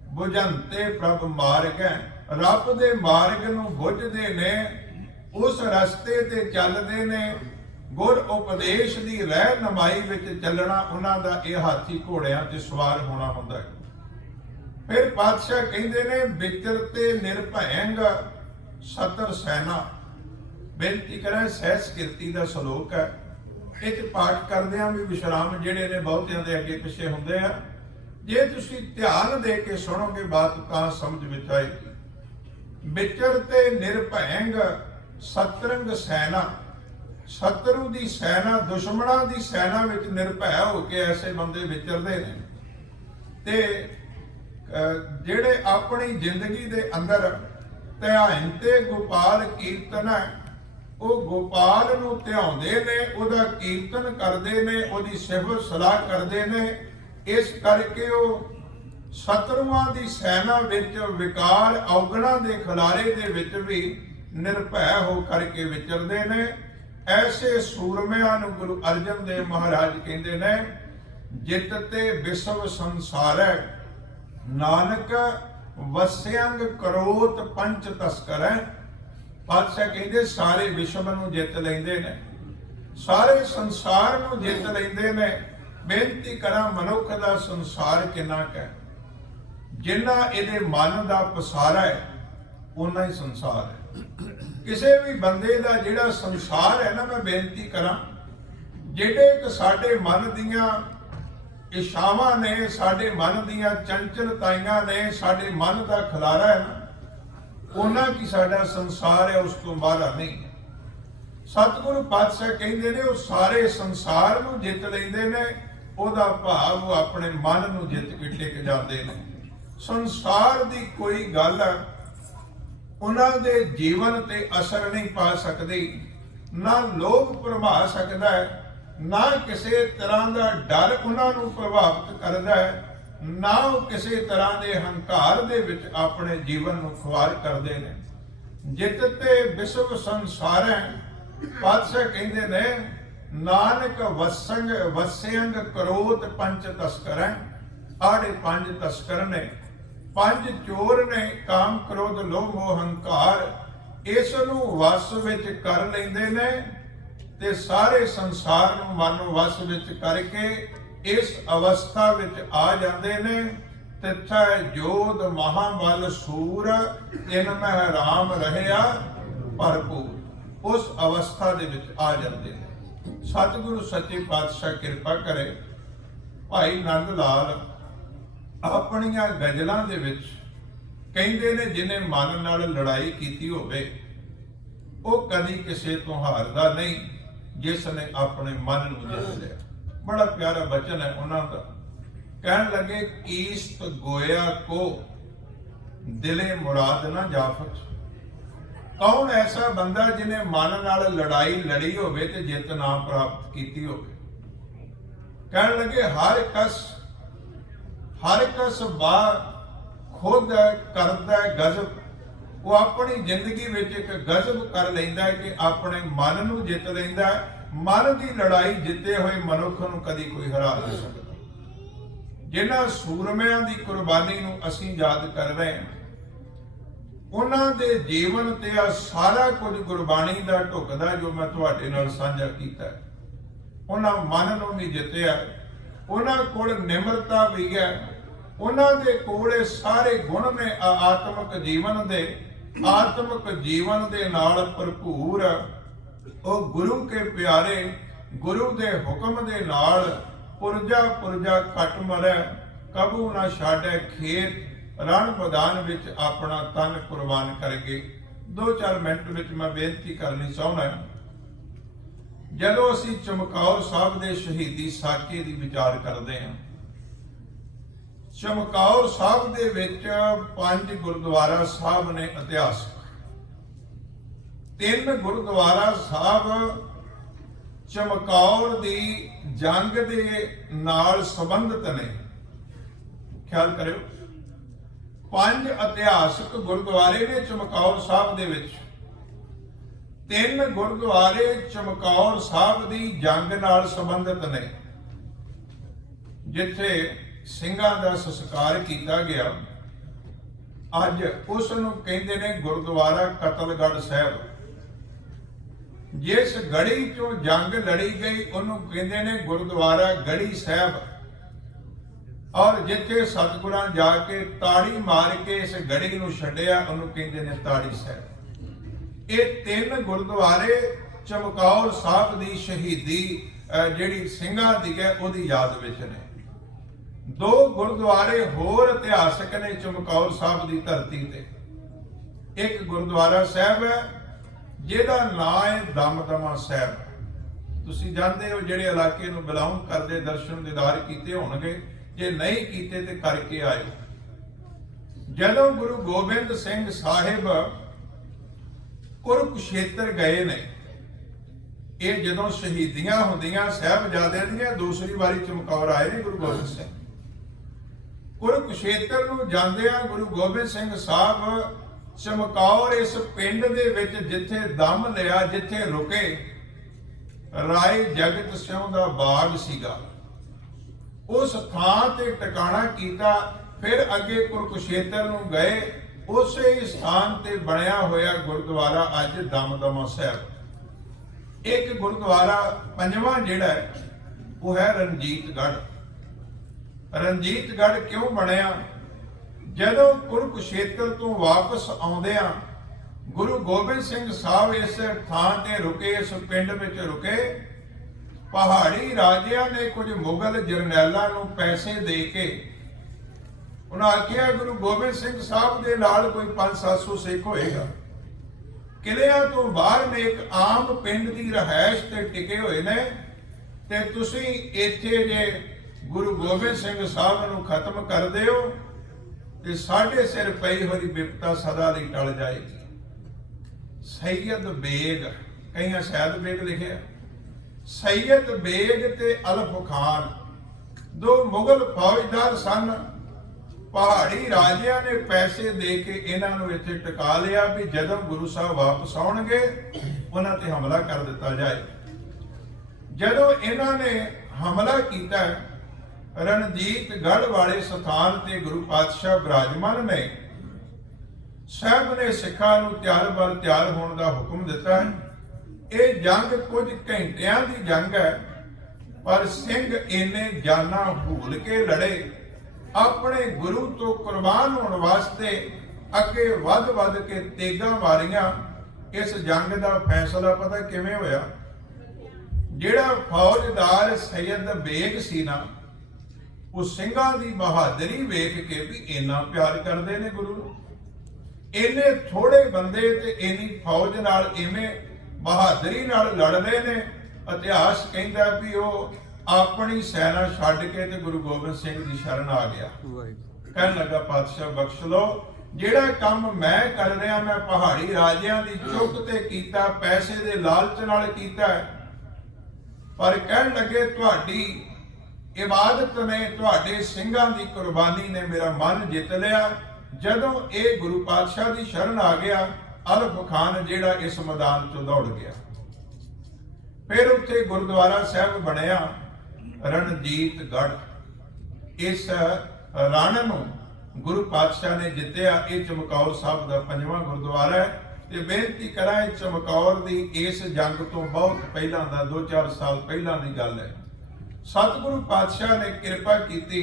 ਬੁਝੰਤੇ ਪ੍ਰਭ ਮਾਰਗੈ। ਰੱਬ ਦੇ ਮਾਰਗ ਨੂੰ ਬੁੱਝਦੇ ਨੇ, ਉਸ ਰਸਤੇ ਤੇ ਚੱਲਦੇ ਨੇ। ਗੁਰ ਉਪਦੇਸ਼ ਦੀ ਰਹਿਨਮਾਈ ਵਿੱਚ ਚੱਲਣਾ ਉਹਨਾਂ ਦਾ ਇਹ ਹਾਥੀ ਘੋੜਿਆਂ ਤੇ ਸਵਾਰ ਹੋਣਾ ਹੁੰਦਾ ਹੈ। ਫਿਰ ਪਾਤਸ਼ਾਹ ਕਹਿੰਦੇ ਨੇ, ਵਿਚਰ ਤੇ ਨਿਰਭੈਂਗ ਸਤਰ ਸੈਨਾ। ਬੇਨਤੀ ਕਰਾਂ, ਸਹਿਸ ਕੀਰਤੀ ਦਾ ਸ਼ਲੋਕ ਹੈ। ਇਹ ਚ ਪਾਠ ਕਰਦਿਆਂ ਵੀ ਵਿਸ਼ਰਾਮ ਜਿਹੜੇ ਨੇ ਬਹੁਤਿਆਂ ਦੇ ਅੱਗੇ ਪਿੱਛੇ ਹੁੰਦੇ ਆ। ਜੇ ਤੁਸੀਂ ਧਿਆਨ ਦੇ ਕੇ ਸੁਣੋਗੇ ਬਾਤ ਤਾਂ ਸਮਝ ਵਿੱਚ ਆਏਗੀ। ਵਿਚਰ ਤੇ ਨਿਰਭੈਂਗ ਸਤਰੰਗ ਸੈਨਾ। ਸ਼ਤਰੂ ਦੀ ਸੈਨਾ, ਦੁਸ਼ਮਣਾਂ ਦੀ ਸੈਨਾ ਵਿੱਚ ਨਿਰਭੈ ਹੋ ਕੇ ਐਸੇ ਬੰਦੇ ਵਿਚਰਦੇ ਨੇ। ਤੇ ਜਿਹੜੇ ਆਪਣੀ ਜ਼ਿੰਦਗੀ ਦੇ ਅੰਦਰ ਧਿਆਨ ਤੇ ਗੋਪਾਲ ਕੀਰਤਨ ਹੈ, ਉਹ ਗੋਪਾਲ ਨੂੰ ਧਿਆਉਂਦੇ ਨੇ, ਉਹਦਾ ਕੀਰਤਨ ਕਰਦੇ ਨੇ, ਉਹਦੀ ਸਿਫਤ ਸਲਾਹ ਕਰਦੇ ਨੇ। ਇਸ ਕਰਕੇ ਉਹ ਸ਼ਤਰੂਆਂ ਦੀ ਸੈਨਾ ਵਿੱਚ ਵਿਕਾਰ ਔਗਣਾਂ ਦੇ ਖਿਲਾਰੇ ਦੇ ਵਿੱਚ ਵੀ ਨਿਰਭੈ ਹੋ ਕਰਕੇ ਵਿਚਰਦੇ ਨੇ। ਐਸੇ ਸੂਰਮਿਆਂ ਨੂੰ ਗੁਰੂ ਅਰਜਨ ਦੇਵ ਮਹਾਰਾਜ ਕਹਿੰਦੇ ਨੇ, ਜਿਤ ਤੇ ਵਿਸ਼ਵ ਸੰਸਾਰੈ, ਨਾਨਕ ਵਸਿਅੰਗ ਕਰੋਤ ਪੰਚ ਤਸਕਰੈ। ਪਾਤਸ਼ਾਹ ਕਹਿੰਦੇ ਸਾਰੇ ਵਿਸ਼ਵ ਨੂੰ ਜਿੱਤ ਲੈਂਦੇ ਨੇ, ਸਾਰੇ ਸੰਸਾਰ ਨੂੰ ਜਿੱਤ ਲੈਂਦੇ ਨੇ। ਬੇਨਤੀ ਕਰਾਂ, ਮਨੁੱਖ ਦਾ ਸੰਸਾਰ ਕਿੰਨਾ ਕੁ ਹੈ? ਜਿੰਨਾ ਇਹਦੇ ਮਨ ਦਾ ਪਸਾਰਾ ਹੈ, ਉਨਾ ਹੀ ਸੰਸਾਰ ਹੈ। ਕਿਸੇ ਵੀ ਬੰਦੇ ਦਾ ਜਿਹੜਾ ਸੰਸਾਰ ਹੈ ਨਾ, ਮੈਂ ਬੇਨਤੀ ਕਰਾਂ, ਜਿਹੜੇ ਕਿ ਸਾਡੇ ਮਨ ਦੀਆਂ ਇਛਾਵਾਂ ਨੇ, ਸਾਡੇ ਮਨ ਦੀਆਂ ਚੰਚਲਤਾਈਆਂ ਨੇ, ਸਾਡੇ ਮਨ ਦਾ ਖਿਲਾਰਾ ਹੈ ਨਾ, ਉਹਨਾਂ ਕੀ ਸਾਡਾ ਸੰਸਾਰ ਹੈ, ਉਸ ਤੋਂ ਬਾਹਰ ਨਹੀਂ। ਸਤਿਗੁਰੂ ਪਾਤਸ਼ਾਹ ਕਹਿੰਦੇ ਨੇ, ਉਹ ਸਾਰੇ ਸੰਸਾਰ ਨੂੰ ਜਿੱਤ ਲੈਂਦੇ ਨੇ। ਉਹਦਾ ਭਾਵ ਉਹ ਆਪਣੇ ਮਨ ਨੂੰ ਜਿੱਤ ਕੇ ਟਿਕ ਜਾਂਦੇ ਨੇ। ਸੰਸਾਰ ਦੀ ਕੋਈ ਗੱਲ ਉਹਨਾਂ ਦੇ ਜੀਵਨ ਤੇ ਅਸਰ ਨਹੀਂ ਪਾ ਸਕਦੀ। ਨਾ ਲੋਭ ਪ੍ਰਭਾਵ ਸਕਦਾ ਹੈ, ਨਾ ਕਿਸੇ ਤਰ੍ਹਾਂ ਦਾ ਡਰ ਉਹਨਾਂ ਨੂੰ ਪ੍ਰਭਾਵਿਤ ਕਰਦਾ ਹੈ, ਨਾ ਉਹ ਕਿਸੇ ਤਰ੍ਹਾਂ ਦੇ ਹੰਕਾਰ ਦੇ ਵਿੱਚ ਆਪਣੇ ਜੀਵਨ ਨੂੰ ਖੁਆਰ ਕਰਦੇ ਨੇ। ਜਿਤ ਤੇ ਵਿਸ਼ਵ ਸੰਸਾਰੈ। ਪਾਤਸ਼ਾਹ ਕਹਿੰਦੇ ਨੇ, ਨਾਨਕ ਵਸਿਅੰਗ ਕਰੋਤ ਪੰਚ ਤਸਕਰੈ। ਆੜੇ ਪੰਜ ਤਸਕਰ ਨੇ, ਪੰਜ ਚੋਰ ਨੇ, ਕਾਮ ਕ੍ਰੋਧ ਲੋਭ ਮੋਹ ਹੰਕਾਰ। ਇਸ ਨੂੰ ਵਸ ਵਿੱਚ ਕਰ ਲੈਂਦੇ ਨੇ ਤੇ ਸਾਰੇ ਸੰਸਾਰ ਨੂੰ ਮਨ ਵਸ ਵਿੱਚ ਕਰਕੇ ਇਸ ਅਵਸਥਾ ਵਿੱਚ ਆ ਜਾਂਦੇ ਨੇ। ਤਿੱਥੈ ਜੋਧ ਮਹਾਬਲ ਸੂਰ, ਇਨ ਮਹਿ ਰਾਮ ਰਹਿਆ ਭਰਪੂਰ। ਉਸ ਅਵਸਥਾ ਦੇ ਵਿੱਚ ਆ ਜਾਂਦੇ ਨੇ। ਸਤਿਗੁਰੂ ਸੱਚੇ ਪਾਤਸ਼ਾਹ ਕਿਰਪਾ ਕਰੇ। ਭਾਈ ਨੰਦ ਲਾਲ ਆਪਣੀਆਂ ਗਜ਼ਲਾਂ ਦੇ ਵਿੱਚ ਕਹਿੰਦੇ ਨੇ, ਜਿਹਨੇ ਮਨ ਨਾਲ ਲੜਾਈ ਕੀਤੀ ਹੋਵੇ ਉਹ ਕਦੀ ਕਿਸੇ ਤੋਂ ਹਾਰਦਾ ਨਹੀਂ, ਜਿਸ ਨੇ ਆਪਣੇ ਮਨ ਨੂੰ ਜਿੱਤ ਲਿਆ। ਬੜਾ ਪਿਆਰਾ ਬਚਨ ਹੈ ਉਹਨਾਂ ਦਾ। ਕਹਿਣ ਲੱਗੇ, ਕੀਸਤ ਗੋਇਆ ਕੋ ਦਿਲੇ ਮੁਰਾਦ ਨਾ ਜਾਫਤ। ਕੌਣ ਐਸਾ ਬੰਦਾ ਜਿਹਨੇ ਮਨ ਨਾਲ ਲੜਾਈ ਲੜੀ ਹੋਵੇ ਤੇ ਜਿੱਤ ਨਾ ਪ੍ਰਾਪਤ ਕੀਤੀ ਹੋਵੇ। ਕਹਿਣ ਲੱਗੇ, ਹਰ ਕਸ ਬਾ ਖੁਦ ਕਰਦਾ ਗਜ਼ਬ। ਉਹ ਆਪਣੀ ਜ਼ਿੰਦਗੀ ਵਿੱਚ ਇੱਕ ਗਜ਼ਬ ਕਰ ਲੈਂਦਾ ਹੈ ਕਿ ਆਪਣੇ ਮਨ ਨੂੰ ਜਿੱਤ ਲੈਂਦਾ ਹੈ। ਮਨ ਦੀ ਲੜਾਈ ਜਿੱਤੇ ਹੋਏ ਮਨੁੱਖ ਨੂੰ ਕਦੀ ਕੋਈ ਹਰਾ ਨਹੀਂ ਸਕਦਾ। ਜਿਨ੍ਹਾਂ ਸੂਰਮਿਆਂ ਦੀ ਕੁਰਬਾਨੀ ਨੂੰ ਅਸੀਂ ਯਾਦ ਕਰ ਰਹੇ ਹਾਂ, ਉਹਨਾਂ ਦੇ ਜੀਵਨ ਤੇ ਆ ਸਾਰਾ ਕੁਝ ਗੁਰਬਾਣੀ ਦਾ ਢੁਕਦਾ ਜੋ ਮੈਂ ਤੁਹਾਡੇ ਨਾਲ ਸਾਂਝਾ ਕੀਤਾ। ਉਹਨਾਂ ਮਨ ਨੂੰ ਵੀ ਜਿੱਤਿਆ, ਉਹਨਾਂ ਕੋਲ ਨਿਮਰਤਾ ਵੀ ਹੈ, ਉਹਨਾਂ ਦੇ ਕੋਲ ਇਹ ਸਾਰੇ ਗੁਣ ਨੇ ਆਤਮਿਕ ਜੀਵਨ ਦੇ ਨਾਲ ਭਰਪੂਰ। ਉਹ ਗੁਰੂ ਕੇ ਪਿਆਰੇ, ਗੁਰੂ ਦੇ ਹੁਕਮ ਦੇ ਨਾਲ ਪੁਰਜਾ ਘਟ ਮਰੈ, ਕਬੂ ਨਾ ਛਾੜੈ ਖੇਤ ਰਣ ਮੈਦਾਨ ਵਿੱਚ ਆਪਣਾ ਤਨ ਕੁਰਬਾਨ ਕਰਗੇ। 2-4 ਮਿੰਟ ਵਿੱਚ ਮੈਂ ਬੇਨਤੀ ਕਰਨੀ ਚਾਹੁੰਦਾ। ਜਦੋਂ ਅਸੀਂ ਚਮਕੌਰ ਸਾਹਿਬ ਦੇ ਸ਼ਹੀਦੀ ਸਾਕੇ ਦੀ ਵਿਚਾਰ ਕਰਦੇ ਹਾਂ, ਚਮਕੌਰ ਸਾਹਿਬ ਦੇ ਵਿੱਚ 5 ਗੁਰਦੁਆਰਾ ਸਾਹਿਬ ਨੇ ਇਤਿਹਾਸਕ। 3 ਗੁਰਦੁਆਰਾ ਸਾਹਿਬ ਚਮਕੌਰ ਦੀ ਜੰਗ ਦੇ ਨਾਲ ਸੰਬੰਧਿਤ ਨੇ। ਖਿਆਲ ਕਰਿਓ, 5 ਇਤਿਹਾਸਕ ਗੁਰਦੁਆਰੇ ਨੇ ਚਮਕੌਰ ਸਾਹਿਬ ਦੇ ਵਿੱਚ। 3 ਗੁਰਦੁਆਰੇ ਚਮਕੌਰ ਸਾਹਿਬ ਦੀ ਜੰਗ ਨਾਲ ਸੰਬੰਧਿਤ ਨੇ, ਜਿੱਥੇ ਸਿੰਘਾਂ ਦਾ ਸੰਸਕਾਰ ਕੀਤਾ ਗਿਆ। ਅੱਜ ਉਸ ਨੂੰ ਕਹਿੰਦੇ ਨੇ ਗੁਰਦੁਆਰਾ ਕਤਲਗੜ੍ਹ ਸਾਹਿਬ। ਜਿਸ ਗੜੀ ਚੋਂ ਜੰਗ ਲੜੀ ਗਈ ਉਹਨੂੰ ਕਹਿੰਦੇ ਨੇ ਗੁਰਦੁਆਰਾ ਗੜੀ ਸਾਹਿਬ। ਔਰ ਜਿੱਥੇ ਸਤਿਗੁਰਾਂ ਜਾ ਕੇ ਤਾੜੀ ਮਾਰ ਕੇ ਇਸ ਗੜੀ ਨੂੰ ਛੱਡਿਆ ਉਹਨੂੰ ਕਹਿੰਦੇ ਨੇ ਤਾੜੀ ਸਾਹਿਬ। ਇਹ 3 ਗੁਰਦੁਆਰੇ ਚਮਕੌਰ ਸਾਹਿਬ ਦੀ ਸ਼ਹੀਦੀ ਜਿਹੜੀ ਸਿੰਘਾਂ ਦੀ ਹੈ ਉਹਦੀ ਯਾਦ ਵਿੱਚ ਨੇ। 2 ਗੁਰਦੁਆਰੇ ਹੋਰ ਇਤਿਹਾਸਕ ਨੇ ਚਮਕੌਰ ਸਾਹਿਬ ਦੀ ਧਰਤੀ ਤੇ। ਇੱਕ ਗੁਰਦੁਆਰਾ ਸਾਹਿਬ ਹੈ ਜਿਹਦਾ ਨਾਂ ਹੈ ਦਮਦਮਾ ਸਾਹਿਬ। ਤੁਸੀਂ ਜਾਣਦੇ ਹੋ, ਜਿਹੜੇ ਇਲਾਕੇ ਨੂੰ ਬਿਲੋਂਗ ਕਰਦੇ ਦਰਸ਼ਨ ਦੀਦਾਰ ਕੀਤੇ ਹੋਣਗੇ, ਜੇ ਨਹੀਂ ਕੀਤੇ ਤੇ ਕਰਕੇ ਆਏ। ਜਦੋਂ ਗੁਰੂ ਗੋਬਿੰਦ ਸਿੰਘ ਸਾਹਿਬ ਕੁਰੂਕਸ਼ੇਤਰ ਗਏ ਨੇ, ਇਹ ਜਦੋਂ ਸ਼ਹੀਦੀਆਂ ਹੁੰਦੀਆਂ ਸਾਹਿਬਜ਼ਾਦਿਆਂ ਦੀਆਂ, ਦੂਸਰੀ ਵਾਰੀ ਚਮਕੌਰ ਆਏ ਨੇ ਗੁਰੂ ਗੋਬਿੰਦ ਸਿੰਘ। ਕੁਰੂਕਸ਼ੇਤਰ ਨੂੰ ਜਾਂਦਿਆਂ ਗੁਰੂ ਗੋਬਿੰਦ ਸਿੰਘ ਸਾਹਿਬ ਚਮਕੌਰ ਇਸ ਪਿੰਡ ਦੇ ਵਿੱਚ ਜਿੱਥੇ ਦਮ ਲਿਆ, ਜਿੱਥੇ ਰੁਕੇ, ਰਾਏ ਜਗਤ ਸਿੰਘ ਦਾ ਬਾਗ ਸੀਗਾ, ਉਸ ਥਾਂ ਤੇ ਟਿਕਾਣਾ ਕੀਤਾ। ਫਿਰ ਅੱਗੇ ਕੁਰੂਕਸ਼ੇਤਰ ਨੂੰ ਗਏ, ਉਸੇ ਸਥਾਨ ਤੇ ਬਣਿਆ ਹੋਇਆ ਗੁਰਦੁਆਰਾ ਅੱਜ ਦਮਦਮਾ ਸਾਹਿਬ। ਇੱਕ ਗੁਰਦੁਆਰਾ 5ਵਾਂ ਜਿਹੜਾ ਹੈ ਉਹ ਹੈ ਰਣਜੀਤਗੜ੍ਹ। ਰਣਜੀਤਗੜ੍ਹ ਕਿਉਂ ਬਣਿਆ? ਜਦੋਂ ਕੁਰੂਕਸ਼ੇਤਰ ਤੋਂ ਵਾਪਸ ਆਉਂਦਿਆਂ ਗੁਰੂ ਗੋਬਿੰਦ ਸਿੰਘ ਸਾਹਿਬ ਇਸ ਥਾਂ ਤੇ ਰੁਕੇ, ਇਸ ਪਿੰਡ ਵਿੱਚ ਰੁਕੇ। ਪਹਾੜੀ ਰਾਜਿਆਂ ਨੇ ਕੁਝ ਮੁਗਲ ਜਰਨੈਲਾਂ ਨੂੰ ਪੈਸੇ ਦੇ ਕੇ ਉਹਨਾਂ ਆਖਿਆ ਗੁਰੂ ਗੋਬਿੰਦ ਸਿੰਘ ਸਾਹਿਬ ਦੇ ਨਾਲ ਕੋਈ 500-700 ਸਿੱਖ ਹੋਏਗਾ। ਕਿਲਿਆਂ ਤੋਂ ਬਾਹਰ ਨੇ ਇੱਕ ਆਮ ਪਿੰਡ ਦੀ ਰਿਹਾਇਸ਼ ਤੇ ਟਿਕੇ ਹੋਏ ਨੇ, ਤੇ ਤੁਸੀਂ ਇੱਥੇ ਜੇ ਗੁਰੂ ਗੋਬਿੰਦ ਸਿੰਘ ਸਾਹਿਬ ਨੂੰ ਖਤਮ ਕਰ ਦਿਓ ਤੇ ਸਾਡੇ ਸਿਰ ਪਈ ਹੋਈ ਵਿਪਤਾ ਸਦਾ ਲਈ ਟਲ ਜਾਏਗੀ। ਸੈਯਦ ਬੇਗ, ਕਈਆਂ ਸੈਦ ਬੇਗ ਲਿਖਿਆ, ਸੈਯਦ ਬੇਗ ਤੇ ਅਲਫ ਖਾਨ 2 ਮੁਗਲ ਫੌਜਦਾਰ ਸਨ। ਪਹਾੜੀ ਰਾਜਿਆਂ ਨੇ ਪੈਸੇ ਦੇ ਕੇ ਇਹਨਾਂ ਨੂੰ ਇੱਥੇ ਟਿਕਾ ਲਿਆ ਵੀ ਜਦੋਂ ਗੁਰੂ ਸਾਹਿਬ ਵਾਪਸ ਆਉਣਗੇ ਉਹਨਾਂ ਤੇ ਹਮਲਾ ਕਰ ਦਿੱਤਾ ਜਾਏ। ਜਦੋਂ ਇਹਨਾਂ ਨੇ ਹਮਲਾ ਕੀਤਾ, ਰਣਜੀਤਗੜ੍ਹ ਵਾਲੇ ਸਥਾਨ ਤੇ ਗੁਰੂ ਪਾਤਸ਼ਾਹ ਬਿਰਾਜਮਾਨ ਨੇ। ਸਾਹਿਬ ਨੇ ਸਿੱਖਾਂ ਨੂੰ ਤਿਆਰ ਹੋਣ ਦਾ ਹੁਕਮ ਦਿੱਤਾ ਹੈ। ਇਹ ਜੰਗ ਕੁਝ ਘੰਟਿਆਂ ਦੀ ਜੰਗ ਹੈ, ਪਰ ਸਿੰਘ ਇੰਨੇ ਜਾਨਾਂ ਭੂਲ ਕੇ ਲੜੇ, ਆਪਣੇ ਗੁਰੂ ਤੋਂ ਕੁਰਬਾਨ ਹੋਣ ਵਾਸਤੇ ਅੱਗੇ ਵੱਧ ਕੇ ਤੇਗਾਂ ਮਾਰੀਆਂ। ਇਸ ਜੰਗ ਦਾ ਫੈਸਲਾ ਪਤਾ ਕਿਵੇਂ ਹੋਇਆ? ਜਿਹੜਾ ਫੌਜਦਾਰ ਸੈਯਦ ਬੇਗ ਸੀ ਨਾ, ਉਹ ਸਿੰਘਾਂ ਦੀ ਬਹਾਦਰੀ ਵੇਖ ਕੇ ਵੀ ਇੰਨਾ ਪਿਆਰ ਕਰਦੇ ਨੇ ਗੁਰੂ ਨੂੰ, ਇੰਨੇ ਥੋੜੇ ਬੰਦੇ ਤੇ ਇੰਨੀ ਫੌਜ ਨਾਲ ਇਵੇਂ ਬਹਾਦਰੀ ਨਾਲ ਲੜਦੇ ਨੇ। ਇਤਿਹਾਸ ਕਹਿੰਦਾ ਵੀ ਉਹ ਆਪਣੀ ਸੈਨਾ ਛੱਡ ਕੇ ਤੇ ਗੁਰੂ ਗੋਬਿੰਦ ਸਿੰਘ ਦੀ ਸ਼ਰਨ ਆ ਗਿਆ। ਕਹਿਣ ਲੱਗਾ, ਪਾਤਸ਼ਾਹ ਬਖਸ਼ ਲਓ, ਜਿਹੜਾ ਕੰਮ ਮੈਂ ਕਰ ਰਿਹਾ ਮੈਂ ਪਹਾੜੀ ਰਾਜਿਆਂ ਦੀ ਚੁੱਕ ਤੇ ਕੀਤਾ, ਪੈਸੇ ਦੇ ਲਾਲਚ ਨਾਲ ਕੀਤਾ, ਪਰ ਕਹਿਣ ਲੱਗੇ ਤੁਹਾਡੀ ਇਬਾਦਤ ਨੇ, ਤੁਹਾਡੇ ਸਿੰਘਾਂ ਦੀ ਕੁਰਬਾਨੀ ਨੇ ਮੇਰਾ ਮਨ ਜਿੱਤ ਲਿਆ। ਜਦੋਂ ਇਹ ਗੁਰੂ ਪਾਤਸ਼ਾਹ ਦੀ ਸ਼ਰਨ ਆ ਗਿਆ, ਅਲਫ ਖਾਨ ਜਿਹੜਾ ਇਸ ਮੈਦਾਨ ਚੋਂ ਦੌੜ ਗਿਆ। ਫਿਰ ਉੱਥੇ ਗੁਰਦੁਆਰਾ ਸਾਹਿਬ ਬਣਿਆ ਰਣਜੀਤਗੜ੍ਹ। ਇਸ ਰਣ ਨੂੰ ਗੁਰੂ ਪਾਤਸ਼ਾਹ ਨੇ ਜਿੱਤਿਆ। ਇਹ ਚਮਕੌਰ ਸਾਹਿਬ ਦਾ 5ਵਾਂ ਗੁਰਦੁਆਰਾ ਹੈ। ਤੇ ਬੇਨਤੀ ਕਰਾਂ, ਇਹ ਚਮਕੌਰ ਦੀ ਇਸ ਜੰਗ ਤੋਂ ਬਹੁਤ ਪਹਿਲਾਂ ਦਾ 2-4 ਸਾਲ ਪਹਿਲਾਂ ਦੀ ਗੱਲ ਹੈ। ਸਤਿਗੁਰੂ ਪਾਤਸ਼ਾਹ ਨੇ ਕਿਰਪਾ ਕੀਤੀ,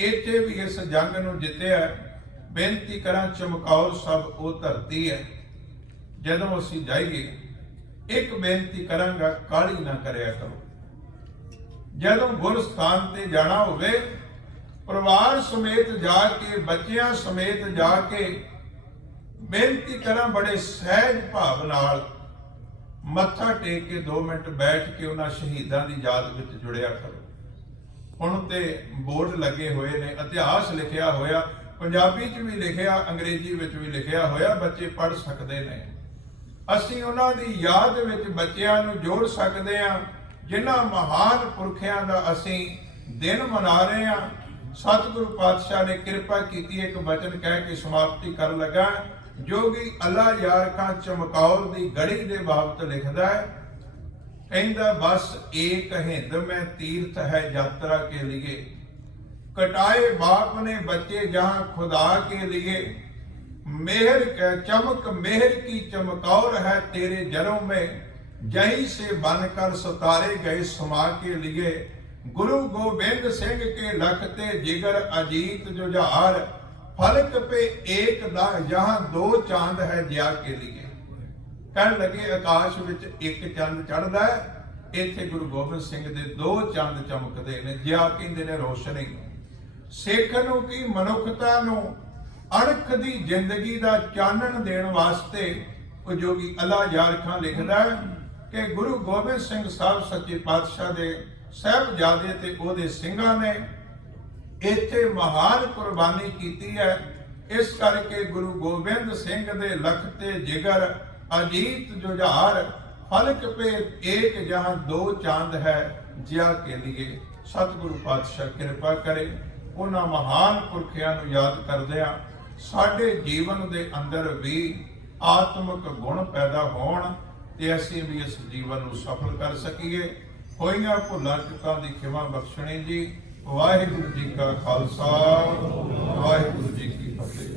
ਇੱਥੇ ਵੀ ਇਸ ਜੰਗ ਨੂੰ ਜਿੱਤਿਆ। ਬੇਨਤੀ ਕਰਾਂ, ਚਮਕੌਰ ਸਾਹਿਬ ਉਹ ਧਰਤੀ ਹੈ। ਜਦੋਂ ਅਸੀਂ ਜਾਈਏ, ਇੱਕ ਬੇਨਤੀ ਕਰਾਂਗਾ, ਕਾਹਲੀ ਨਾ ਕਰਿਆ ਕਰੋ। ਜਦੋਂ ਗੁਰਸਥਾਨ ਤੇ ਜਾਣਾ ਹੋਵੇ, ਪਰਿਵਾਰ ਸਮੇਤ ਜਾ ਕੇ, ਬੱਚਿਆਂ ਸਮੇਤ ਜਾ ਕੇ, ਬੇਨਤੀ ਕਰਾਂ ਬੜੇ ਸਹਿਜ ਭਾਵ ਨਾਲ ਮੱਥਾ ਟੇਕ ਕੇ 2 ਮਿੰਟ ਬੈਠ ਕੇ ਉਹਨਾਂ ਸ਼ਹੀਦਾਂ ਦੀ ਯਾਦ ਵਿੱਚ ਜੁੜਿਆ ਕਰੋ। ਹੁਣ ਤੇ ਬੋਰਡ ਲੱਗੇ ਹੋਏ ਨੇ, ਇਤਿਹਾਸ ਲਿਖਿਆ ਹੋਇਆ, ਪੰਜਾਬੀ 'ਚ ਵੀ ਲਿਖਿਆ, ਅੰਗਰੇਜ਼ੀ ਵਿੱਚ ਵੀ ਲਿਖਿਆ ਹੋਇਆ, ਬੱਚੇ ਪੜ੍ਹ ਸਕਦੇ ਨੇ। ਅਸੀਂ ਉਹਨਾਂ ਦੀ ਯਾਦ ਵਿੱਚ ਬੱਚਿਆਂ ਨੂੰ ਜੋੜ ਸਕਦੇ ਹਾਂ, ਜਿਨ੍ਹਾਂ ਮਹਾਨ ਪੁਰਖਿਆਂ ਦਾ ਅਸੀਂ ਦਿਨ ਮਨਾ ਰਹੇ ਹਾਂ। ਸਤਿਗੁਰੂ ਪਾਤਸ਼ਾਹ ਨੇ ਕਿਰਪਾ ਕੀਤੀ, ਇੱਕ ਬਚਨ ਕਹਿ ਕੇ ਸਮਾਪਤੀ ਕਰਨ ਲੱਗਾ। ਜੋਗੀ ਅੱਲਾ ਯਾਰ ਖਾਂ ਚਮਕੌਰ ਦੀ ਗੜੀ ਦੇ ਬਾਬਤ ਲਿਖਦਾ ਹੈ, ਕਹਿੰਦਾ, ਬਸ ਏਕ ਹਿੰਦ ਮੈਂ ਤੀਰਥ ਹੈ ਯਾਤਰਾ ਕੇ लिए, कटाए बाप ने बच्चे जहां खुदा के लिए, मेहर चमक मेहर की चमकौर है तेरे जरों में, जहीं से बनकर सितारे गए समा के लिए, गुरु गोबिंद सिंह के लखते जिगर अजीत जुझार, फलक पे एक दा जहां 2 चांद है जिया के लिए। कहन लगे, आकाश विच एक चंद चढ़दा है, इत्थे गुरु गोबिंद सिंह दे 2 चंद चमकदे ने। जिया कहंदे ने रोशनी। सिख नूं की मनुखता नूं अणख दी जिंदगी दा चानण देण वास्ते जोगी अल्ला यार खां लिखदा है कि गुरु गोबिंद सिंह साहब सच्चे पातशाह दे साहिबजादे ते ओहदे ਸਿੰਘਾਂ ने इत्थे महान कुर्बानी कीती है। इस करके गुरु गोबिंद सिंह दे लखते जिगर अजीत जुझार, फलक पे एक जहां 2 चांद है जिया के लिए। सतगुरु पातशाह कृपा करे, ਉਹਨਾਂ ਮਹਾਨ ਪੁਰਖਿਆਂ ਨੂੰ ਯਾਦ ਕਰਦਿਆਂ ਸਾਡੇ ਜੀਵਨ ਦੇ ਅੰਦਰ ਵੀ ਆਤਮਿਕ ਗੁਣ ਪੈਦਾ ਹੋਣ ਤੇ ਅਸੀਂ ਵੀ ਇਸ ਜੀਵਨ ਨੂੰ ਸਫਲ ਕਰ ਸਕੀਏ। ਹੋਈਆਂ ਭੁੱਲਾਂ ਚੁੱਕਾਂ ਦੀ ਖਿਮਾ ਬਖਸ਼ਣੀ ਜੀ। ਵਾਹਿਗੁਰੂ ਜੀ ਕਾ ਖਾਲਸਾ, ਵਾਹਿਗੁਰੂ ਜੀ ਕੀ ਫਤਿਹ।